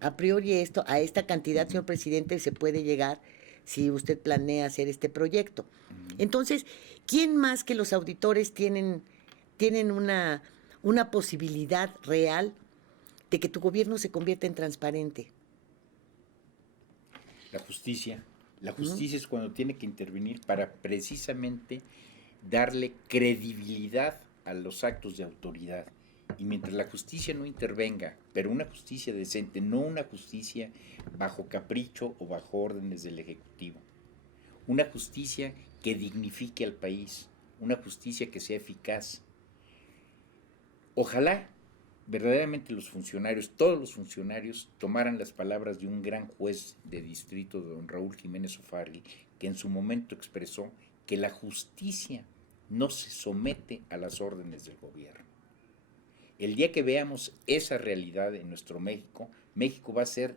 A priori a esta cantidad, señor presidente, se puede llegar si usted planea hacer este proyecto. Entonces, ¿quién más que los auditores tienen una posibilidad real de que tu gobierno se convierta en transparente? La justicia. La justicia es cuando tiene que intervenir para precisamente darle credibilidad a los actos de autoridad. Y mientras la justicia no intervenga, pero una justicia decente, no una justicia bajo capricho o bajo órdenes del Ejecutivo, una justicia que dignifique al país, una justicia que sea eficaz. Ojalá verdaderamente los funcionarios, todos los funcionarios, tomaran las palabras de un gran juez de distrito, don Raúl Jiménez Ofarli, que en su momento expresó que la justicia no se somete a las órdenes del gobierno. El día que veamos esa realidad en nuestro México, México va a ser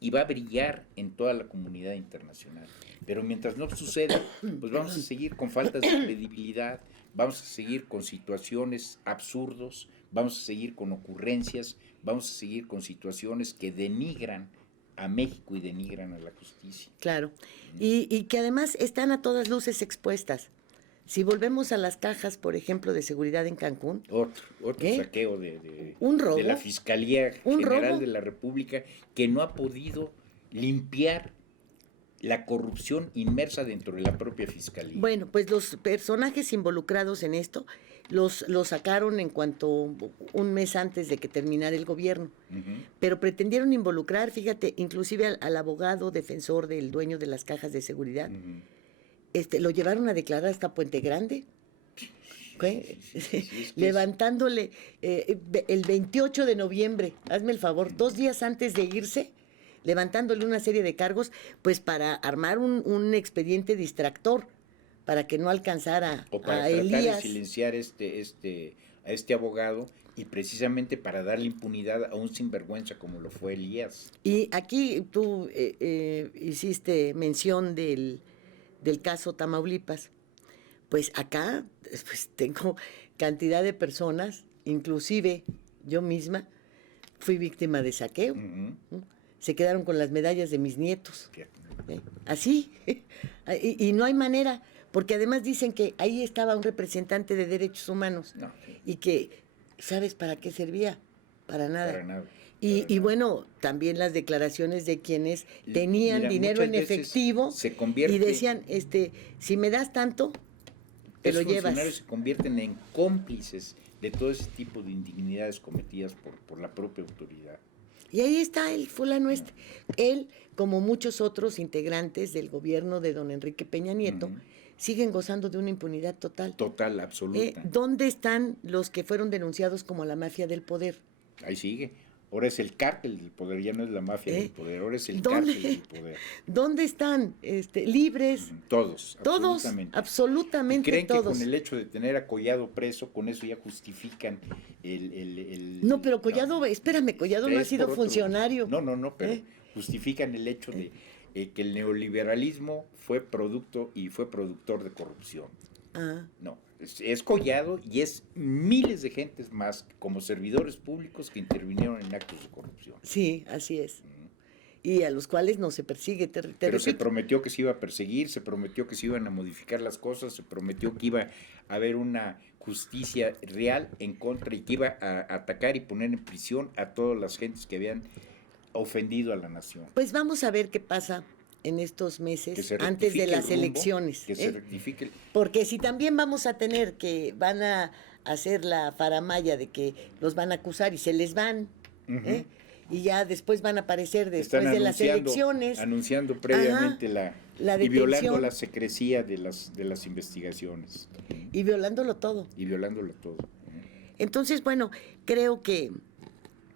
y va a brillar en toda la comunidad internacional. Pero mientras no suceda, pues vamos a seguir con faltas de credibilidad, vamos a seguir con situaciones absurdos, vamos a seguir con ocurrencias, vamos a seguir con situaciones que denigran a México y denigran a la justicia. Claro, y que además están a todas luces expuestas. Si volvemos a las cajas, por ejemplo, de seguridad en Cancún, Otro ¿qué? saqueo de Un robo. de la Fiscalía Un General robo. de la República, que no ha podido limpiar la corrupción inmersa dentro de la propia Fiscalía. bueno, pues los personajes involucrados en esto los sacaron en cuanto un mes antes de que terminara el gobierno. Ujú. Pero pretendieron involucrar, fíjate, inclusive al abogado defensor del dueño de las cajas de seguridad. Ujú. Lo llevaron a declarar hasta Puente Grande. ¿Ok? es que Levantándole el 28 de noviembre, hazme el favor, 2 días antes de irse, levantándole una serie de cargos, pues para armar un expediente distractor, para que no alcanzara O para a tratar de Elías. silenciar a este abogado, y precisamente para darle impunidad a un sinvergüenza como lo fue Elías. Y aquí tú hiciste mención del caso Tamaulipas. Pues acá pues tengo cantidad de personas, inclusive yo misma, fui víctima de saqueo. Ujú. Se quedaron con las medallas de mis nietos. Fíjate. Así. Y no hay manera, porque además dicen que ahí estaba un representante de derechos humanos No, y que, ¿sabes para qué servía? Para nada. para nada. Y Para nada. bueno, también las declaraciones de quienes tenían Mira, dinero en muchas veces efectivo se convierte- y decían, si me das tanto, te lo Esos funcionarios llevas. se convierten en cómplices de todo ese tipo de indignidades cometidas por la propia autoridad. Y ahí está el fulano este. Él, como muchos otros integrantes del gobierno de don Enrique Peña Nieto, Ujú. siguen gozando de una impunidad total. Total, absoluta. ¿Dónde están los que fueron denunciados como la mafia del poder? Ahí sigue. Ahora es el cártel del poder, ya no es la mafia del poder, ahora es el ¿Dónde? cártel del poder. ¿Dónde están libres? Todos, Todos, absolutamente. absolutamente Y creen todos. que con el hecho de tener a Collado preso, con eso ya justifican el No, pero Collado, espérame, Collado no ha Es sido por otro- funcionario. No, pero ¿Eh? justifican el hecho de que el neoliberalismo fue producto y fue productor de corrupción. Ah, No, es Collado y es miles de gentes más como servidores públicos que intervinieron en actos de corrupción. sí, así es. Y a los cuales no se persigue, te Pero se repito. prometió que se iba a perseguir, se prometió que se iban a modificar las cosas, se prometió que iba a haber una justicia real en contra y que iba a atacar y poner en prisión a todas las gentes que habían ofendido a la nación. Pues vamos a ver qué pasa en estos Que meses se antes de rectifique las el rumbo, elecciones. Que se rectifique. Porque si también vamos a tener que van a hacer la faramalla de que los van a acusar y se les van, Ujú. y ya después van a aparecer después Están de las elecciones. anunciando previamente la y violando detención. la secrecía de las investigaciones Y violándolo todo. y violándolo todo. Entonces, bueno, creo que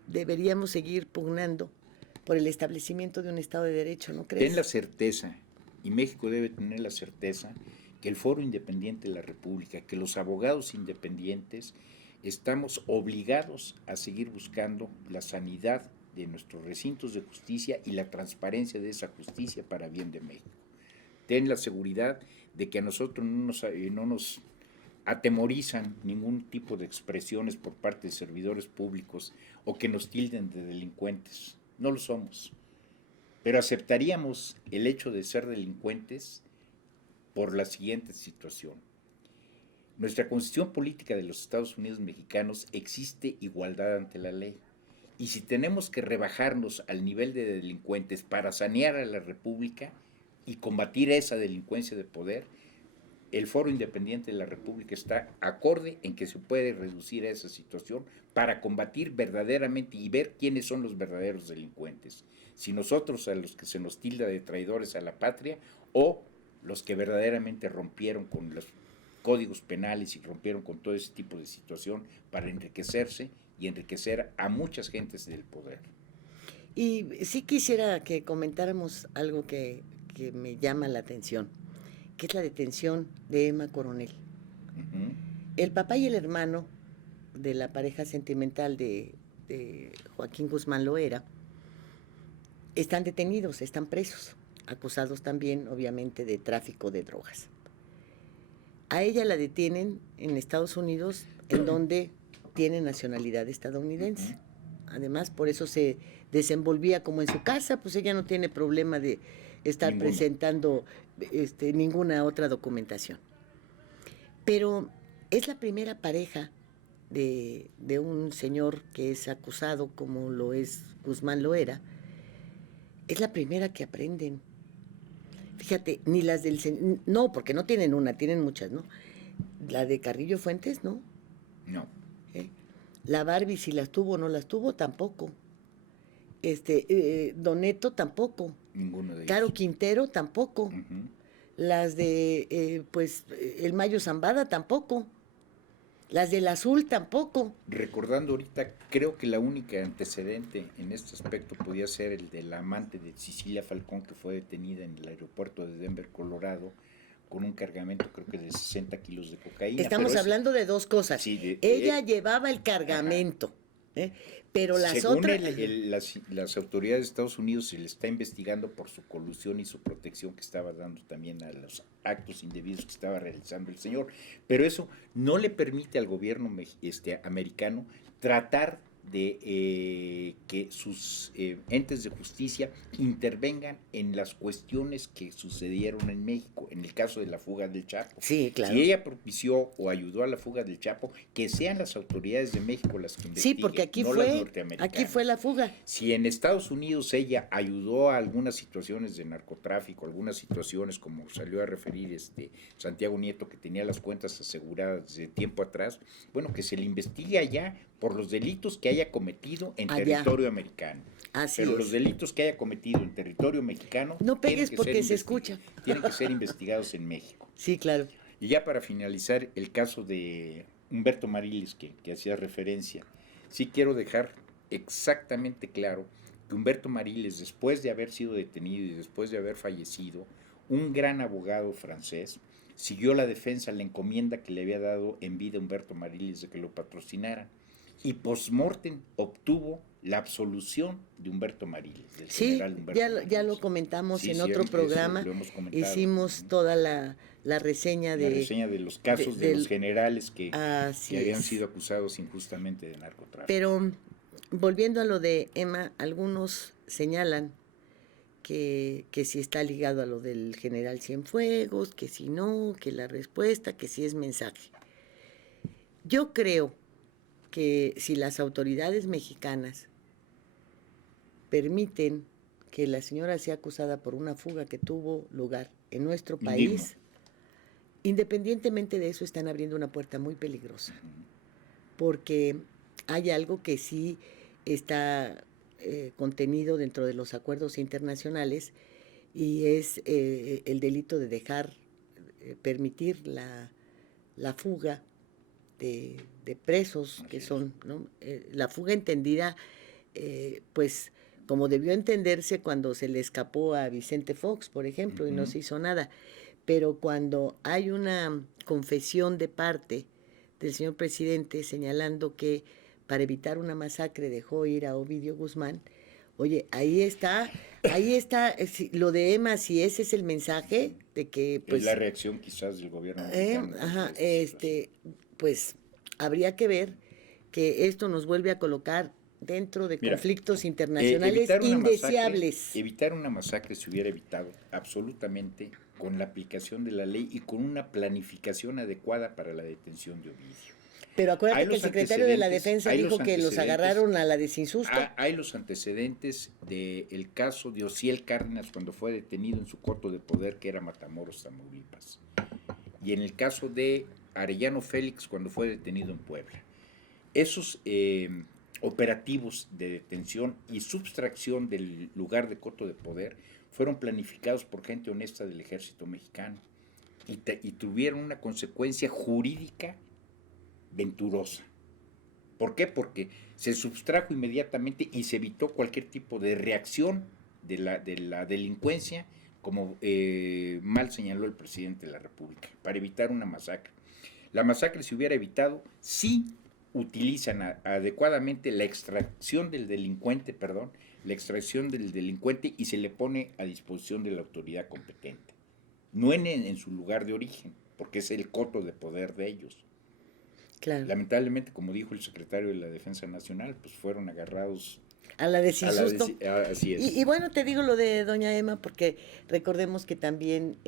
deberíamos seguir pugnando por el establecimiento de un Estado de Derecho, ¿no crees? Ten la certeza, y México debe tener la certeza, que el Foro Independiente de la República, que los abogados independientes, estamos obligados a seguir buscando la sanidad de nuestros recintos de justicia y la transparencia de esa justicia para bien de México. Ten la seguridad de que a nosotros no nos atemorizan ningún tipo de expresiones por parte de servidores públicos o que nos tilden de delincuentes. No lo somos. Pero aceptaríamos el hecho de ser delincuentes por la siguiente situación. Nuestra Constitución Política de los Estados Unidos Mexicanos existe igualdad ante la ley. Y si tenemos que rebajarnos al nivel de delincuentes para sanear a la República y combatir esa delincuencia de poder, el Foro Independiente de la República está acorde en que se puede reducir a esa situación para combatir verdaderamente y ver quiénes son los verdaderos delincuentes. Si nosotros, a los que se nos tilda de traidores a la patria, o los que verdaderamente rompieron con los códigos penales y rompieron con todo ese tipo de situación para enriquecerse y enriquecer a muchas gentes del poder. Y sí quisiera que comentáramos algo que me llama la atención, que es la detención de Emma Coronel. Ujú. El papá y el hermano de la pareja sentimental de Joaquín Guzmán Loera están detenidos, están presos, acusados también, obviamente, de tráfico de drogas. A ella la detienen en Estados Unidos, en donde tiene nacionalidad estadounidense. Además, por eso se desenvolvía como en su casa, pues ella no tiene problema de estar Ninguno. presentando ninguna otra documentación. Pero es la primera pareja de un señor que es acusado, como lo es Guzmán Loera, es la primera que aprenden. Fíjate, ni las del... No, porque no tienen una, tienen muchas, ¿no? La de Carrillo Fuentes, ¿no? No. La Barbie, si las tuvo o no las tuvo, tampoco. Don Neto, tampoco. Ninguno de ellos. Caro Quintero, tampoco. Ujú. Las de, el Mayo Zambada, tampoco. Las del Azul, tampoco. Recordando ahorita, creo que la única antecedente en este aspecto podía ser el de la amante de Cecilia Falcón, que fue detenida en el aeropuerto de Denver, Colorado, con un cargamento creo que de 60 kilos de cocaína. Estamos hablando de dos cosas. Sí, ella llevaba el cargamento, pero las según otras... las autoridades de Estados Unidos se le está investigando por su colusión y su protección que estaba dando también a los actos indebidos que estaba realizando el señor. Pero eso no le permite al gobierno americano tratar de que sus entes de justicia intervengan en las cuestiones que sucedieron en México, en el caso de la fuga del Chapo. Sí, claro. Si ella propició o ayudó a la fuga del Chapo, que sean las autoridades de México las que investiguen, Sí, porque aquí no las norteamericanas. aquí fue la fuga. Si en Estados Unidos ella ayudó a algunas situaciones de narcotráfico, algunas situaciones como salió a referir Santiago Nieto, que tenía las cuentas aseguradas de tiempo atrás, bueno, que se le investigue allá por los delitos que haya cometido en Allá. territorio americano. Así Pero es. los delitos que haya cometido en territorio mexicano No pegues tienen que porque ser se escucha. tienen que ser investigados en México. Sí, claro. Y ya para finalizar, el caso de Humberto Mariles, que hacía referencia, sí quiero dejar exactamente claro que Humberto Mariles, después de haber sido detenido y después de haber fallecido, un gran abogado francés siguió la defensa, la encomienda que le había dado en vida Humberto Mariles de que lo patrocinaran. Y post-mortem obtuvo la absolución de Humberto Mariles, del Sí, general Humberto ya Mariles. lo comentamos Sí, en sí, otro eso programa. lo hemos comentado. Hicimos toda la reseña La reseña de los casos de los generales que habían sido acusados injustamente de narcotráfico. Pero volviendo a lo de Emma, algunos señalan que si está ligado a lo del general Cienfuegos, que si no, que la respuesta, que si es mensaje. Yo creo que si las autoridades mexicanas permiten que la señora sea acusada por una fuga que tuvo lugar en nuestro país, independientemente de eso, están abriendo una puerta muy peligrosa, porque hay algo que sí está contenido dentro de los acuerdos internacionales, y es el delito de permitir la fuga de presos, que son, ¿no? La fuga entendida, pues, como debió entenderse cuando se le escapó a Vicente Fox, por ejemplo, y no se hizo nada. Pero cuando hay una confesión de parte del señor presidente señalando que para evitar una masacre dejó ir a Ovidio Guzmán, oye, ahí está lo de Emma, si ese es el mensaje de que, pues, es la reacción quizás del gobierno mexicano. Pues habría que ver que esto nos vuelve a colocar dentro de conflictos internacionales indeseables. Evitar una masacre se hubiera evitado absolutamente con la aplicación de la ley y con una planificación adecuada para la detención de Ovidio. Pero acuérdate que el secretario de la Defensa dijo que los agarraron a la de sin susto. Hay los antecedentes del caso de Osiel Cárdenas cuando fue detenido en su coto de poder, que era Matamoros, Tamaulipas. Y en el caso de Arellano Félix cuando fue detenido en Puebla. Esos operativos de detención y subtracción del lugar de coto de poder fueron planificados por gente honesta del ejército mexicano y tuvieron una consecuencia jurídica venturosa. ¿Por qué? Porque se subtrajo inmediatamente y se evitó cualquier tipo de reacción de la delincuencia, como mal señaló el presidente de la República, para evitar una masacre. La masacre se hubiera evitado si utilizan adecuadamente la extracción del delincuente, y se le pone a disposición de la autoridad competente, no en su lugar de origen, porque es el coto de poder de ellos. Claro. Lamentablemente, como dijo el secretario de la Defensa Nacional, pues fueron agarrados a la de sin susto. Así es. Y bueno, te digo lo de doña Emma, porque recordemos que también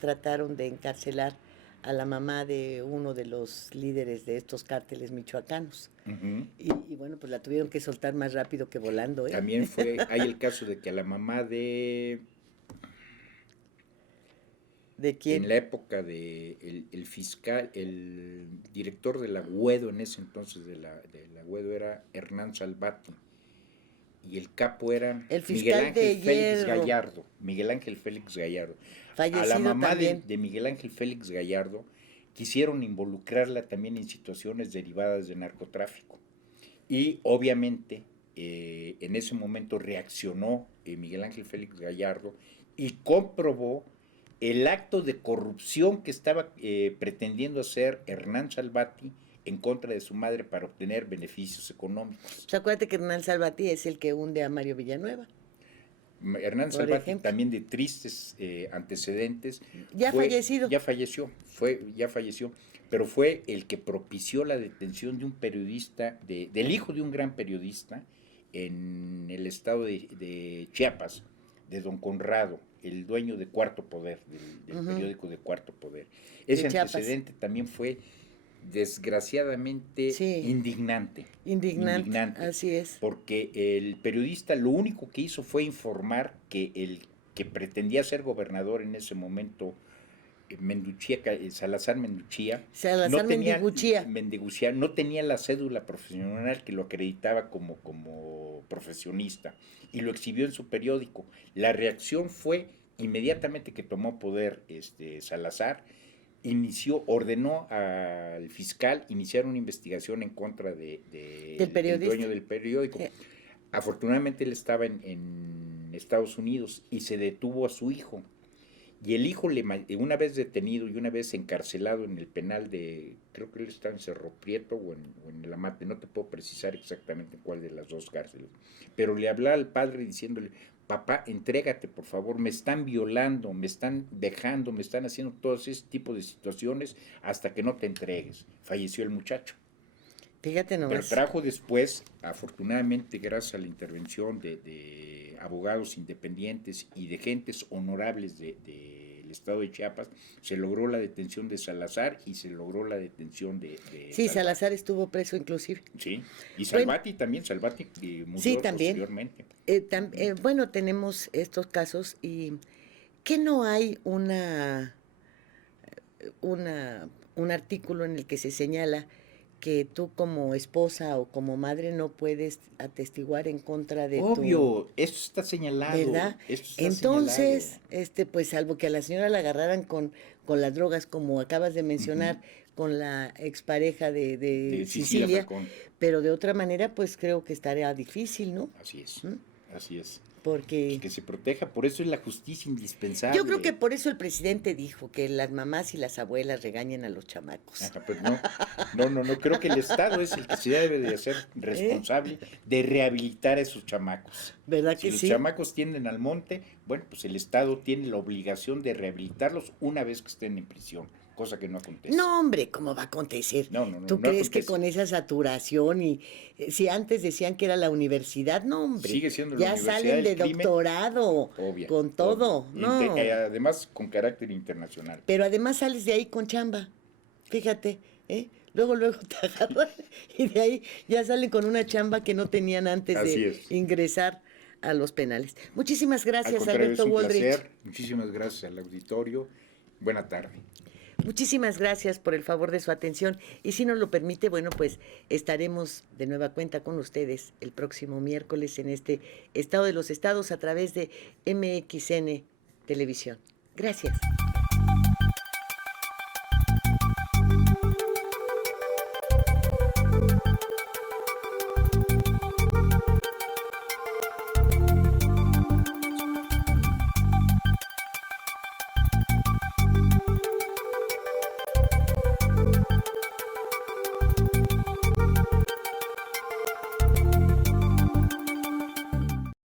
trataron de encarcelar a la mamá de uno de los líderes de estos cárteles michoacanos. Ujú. Y bueno, pues la tuvieron que soltar más rápido que volando, ¿eh? También hay el caso de que a la mamá de, ¿De quién? en la época de el fiscal, el director de la Agüedo en ese entonces de la Agüedo era Hernán Salvati, y el capo era El fiscal de Félix Hierro. Gallardo, Miguel Ángel Félix Gallardo. A Fallecido la mamá también. de Miguel Ángel Félix Gallardo quisieron involucrarla también en situaciones derivadas de narcotráfico. Y obviamente en ese momento reaccionó Miguel Ángel Félix Gallardo y comprobó el acto de corrupción que estaba pretendiendo hacer Hernán Salvati en contra de su madre para obtener beneficios económicos. Pues acuérdate que Hernán Salvatí es el que hunde a Mario Villanueva. Hernán Por Salvati, ejemplo. también de tristes antecedentes. Ya fallecido. Ya falleció, pero fue el que propició la detención de un periodista, del hijo de un gran periodista en el estado de Chiapas, de don Conrado, el dueño de Cuarto Poder, del Ujú. periódico de Cuarto Poder. Ese De Chiapas. antecedente también fue desgraciadamente Sí. indignante. Indignante, así es. Porque el periodista lo único que hizo fue informar que el que pretendía ser gobernador en ese momento, Salazar Menduchía, Salazar Mendiguchía, no tenía la cédula profesional que lo acreditaba como profesionista, y lo exhibió en su periódico. La reacción fue inmediatamente que tomó poder Salazar, ordenó al fiscal iniciar una investigación en contra del dueño del periódico. Sí. Afortunadamente él estaba en Estados Unidos y se detuvo a su hijo. Y el hijo, una vez detenido y una vez encarcelado en el penal creo que él está en Cerro Prieto o en el Amate, no te puedo precisar exactamente en cuál de las dos cárceles, pero le hablaba al padre diciéndole: papá, entrégate por favor, me están violando, me están dejando, me están haciendo todo ese tipo de situaciones hasta que no te entregues. Falleció el muchacho. Fíjate nomás. Pero trajo después, afortunadamente, gracias a la intervención de abogados independientes y de gentes honorables del estado de Chiapas, se logró la detención de Salazar y se logró la detención de Sí, Salvati. Salazar estuvo preso inclusive. Sí, y Salvati también, murió Sí, también. posteriormente. Bueno, tenemos estos casos y que no hay un artículo en el que se señala que tú como esposa o como madre no puedes atestiguar en contra de Obvio, esto está señalado. ¿verdad? Esto está Entonces, señalado. pues salvo que a la señora la agarraran con las drogas, como acabas de mencionar, con la expareja de Sicilia, Falcón. pero de otra manera, pues creo que estaría difícil, ¿no? Así es, ¿Mm? así es. Porque Que se proteja, por eso es la justicia indispensable. yo creo que por eso el presidente dijo que las mamás y las abuelas regañen a los chamacos. Ajá, pues no, creo que el Estado es el que se debe de hacer responsable de rehabilitar a esos chamacos. ¿Verdad Si que los sí? chamacos tienden al monte, bueno, pues el Estado tiene la obligación de rehabilitarlos una vez que estén en prisión, cosa que no acontece. No, hombre, ¿cómo va a acontecer? No, ¿Tú no crees que acontece. con esa saturación y si antes decían que era la universidad? No, hombre. Sigue siendo la ya universidad salen del de crimen. doctorado, Obvia, con todo. obvia. No. Además, con carácter internacional. Pero además sales de ahí con chamba. Fíjate, ¿eh? Luego te agarran y de ahí ya salen con una chamba que no tenían antes Así de es. ingresar a los penales. Muchísimas Al gracias, contrario, Alberto es un Woldrich. placer. Muchísimas gracias al auditorio. Buena tarde. Muchísimas gracias por el favor de su atención y si nos lo permite, bueno, pues estaremos de nueva cuenta con ustedes el próximo miércoles en este Estado de los Estados a través de MXN Televisión. Gracias.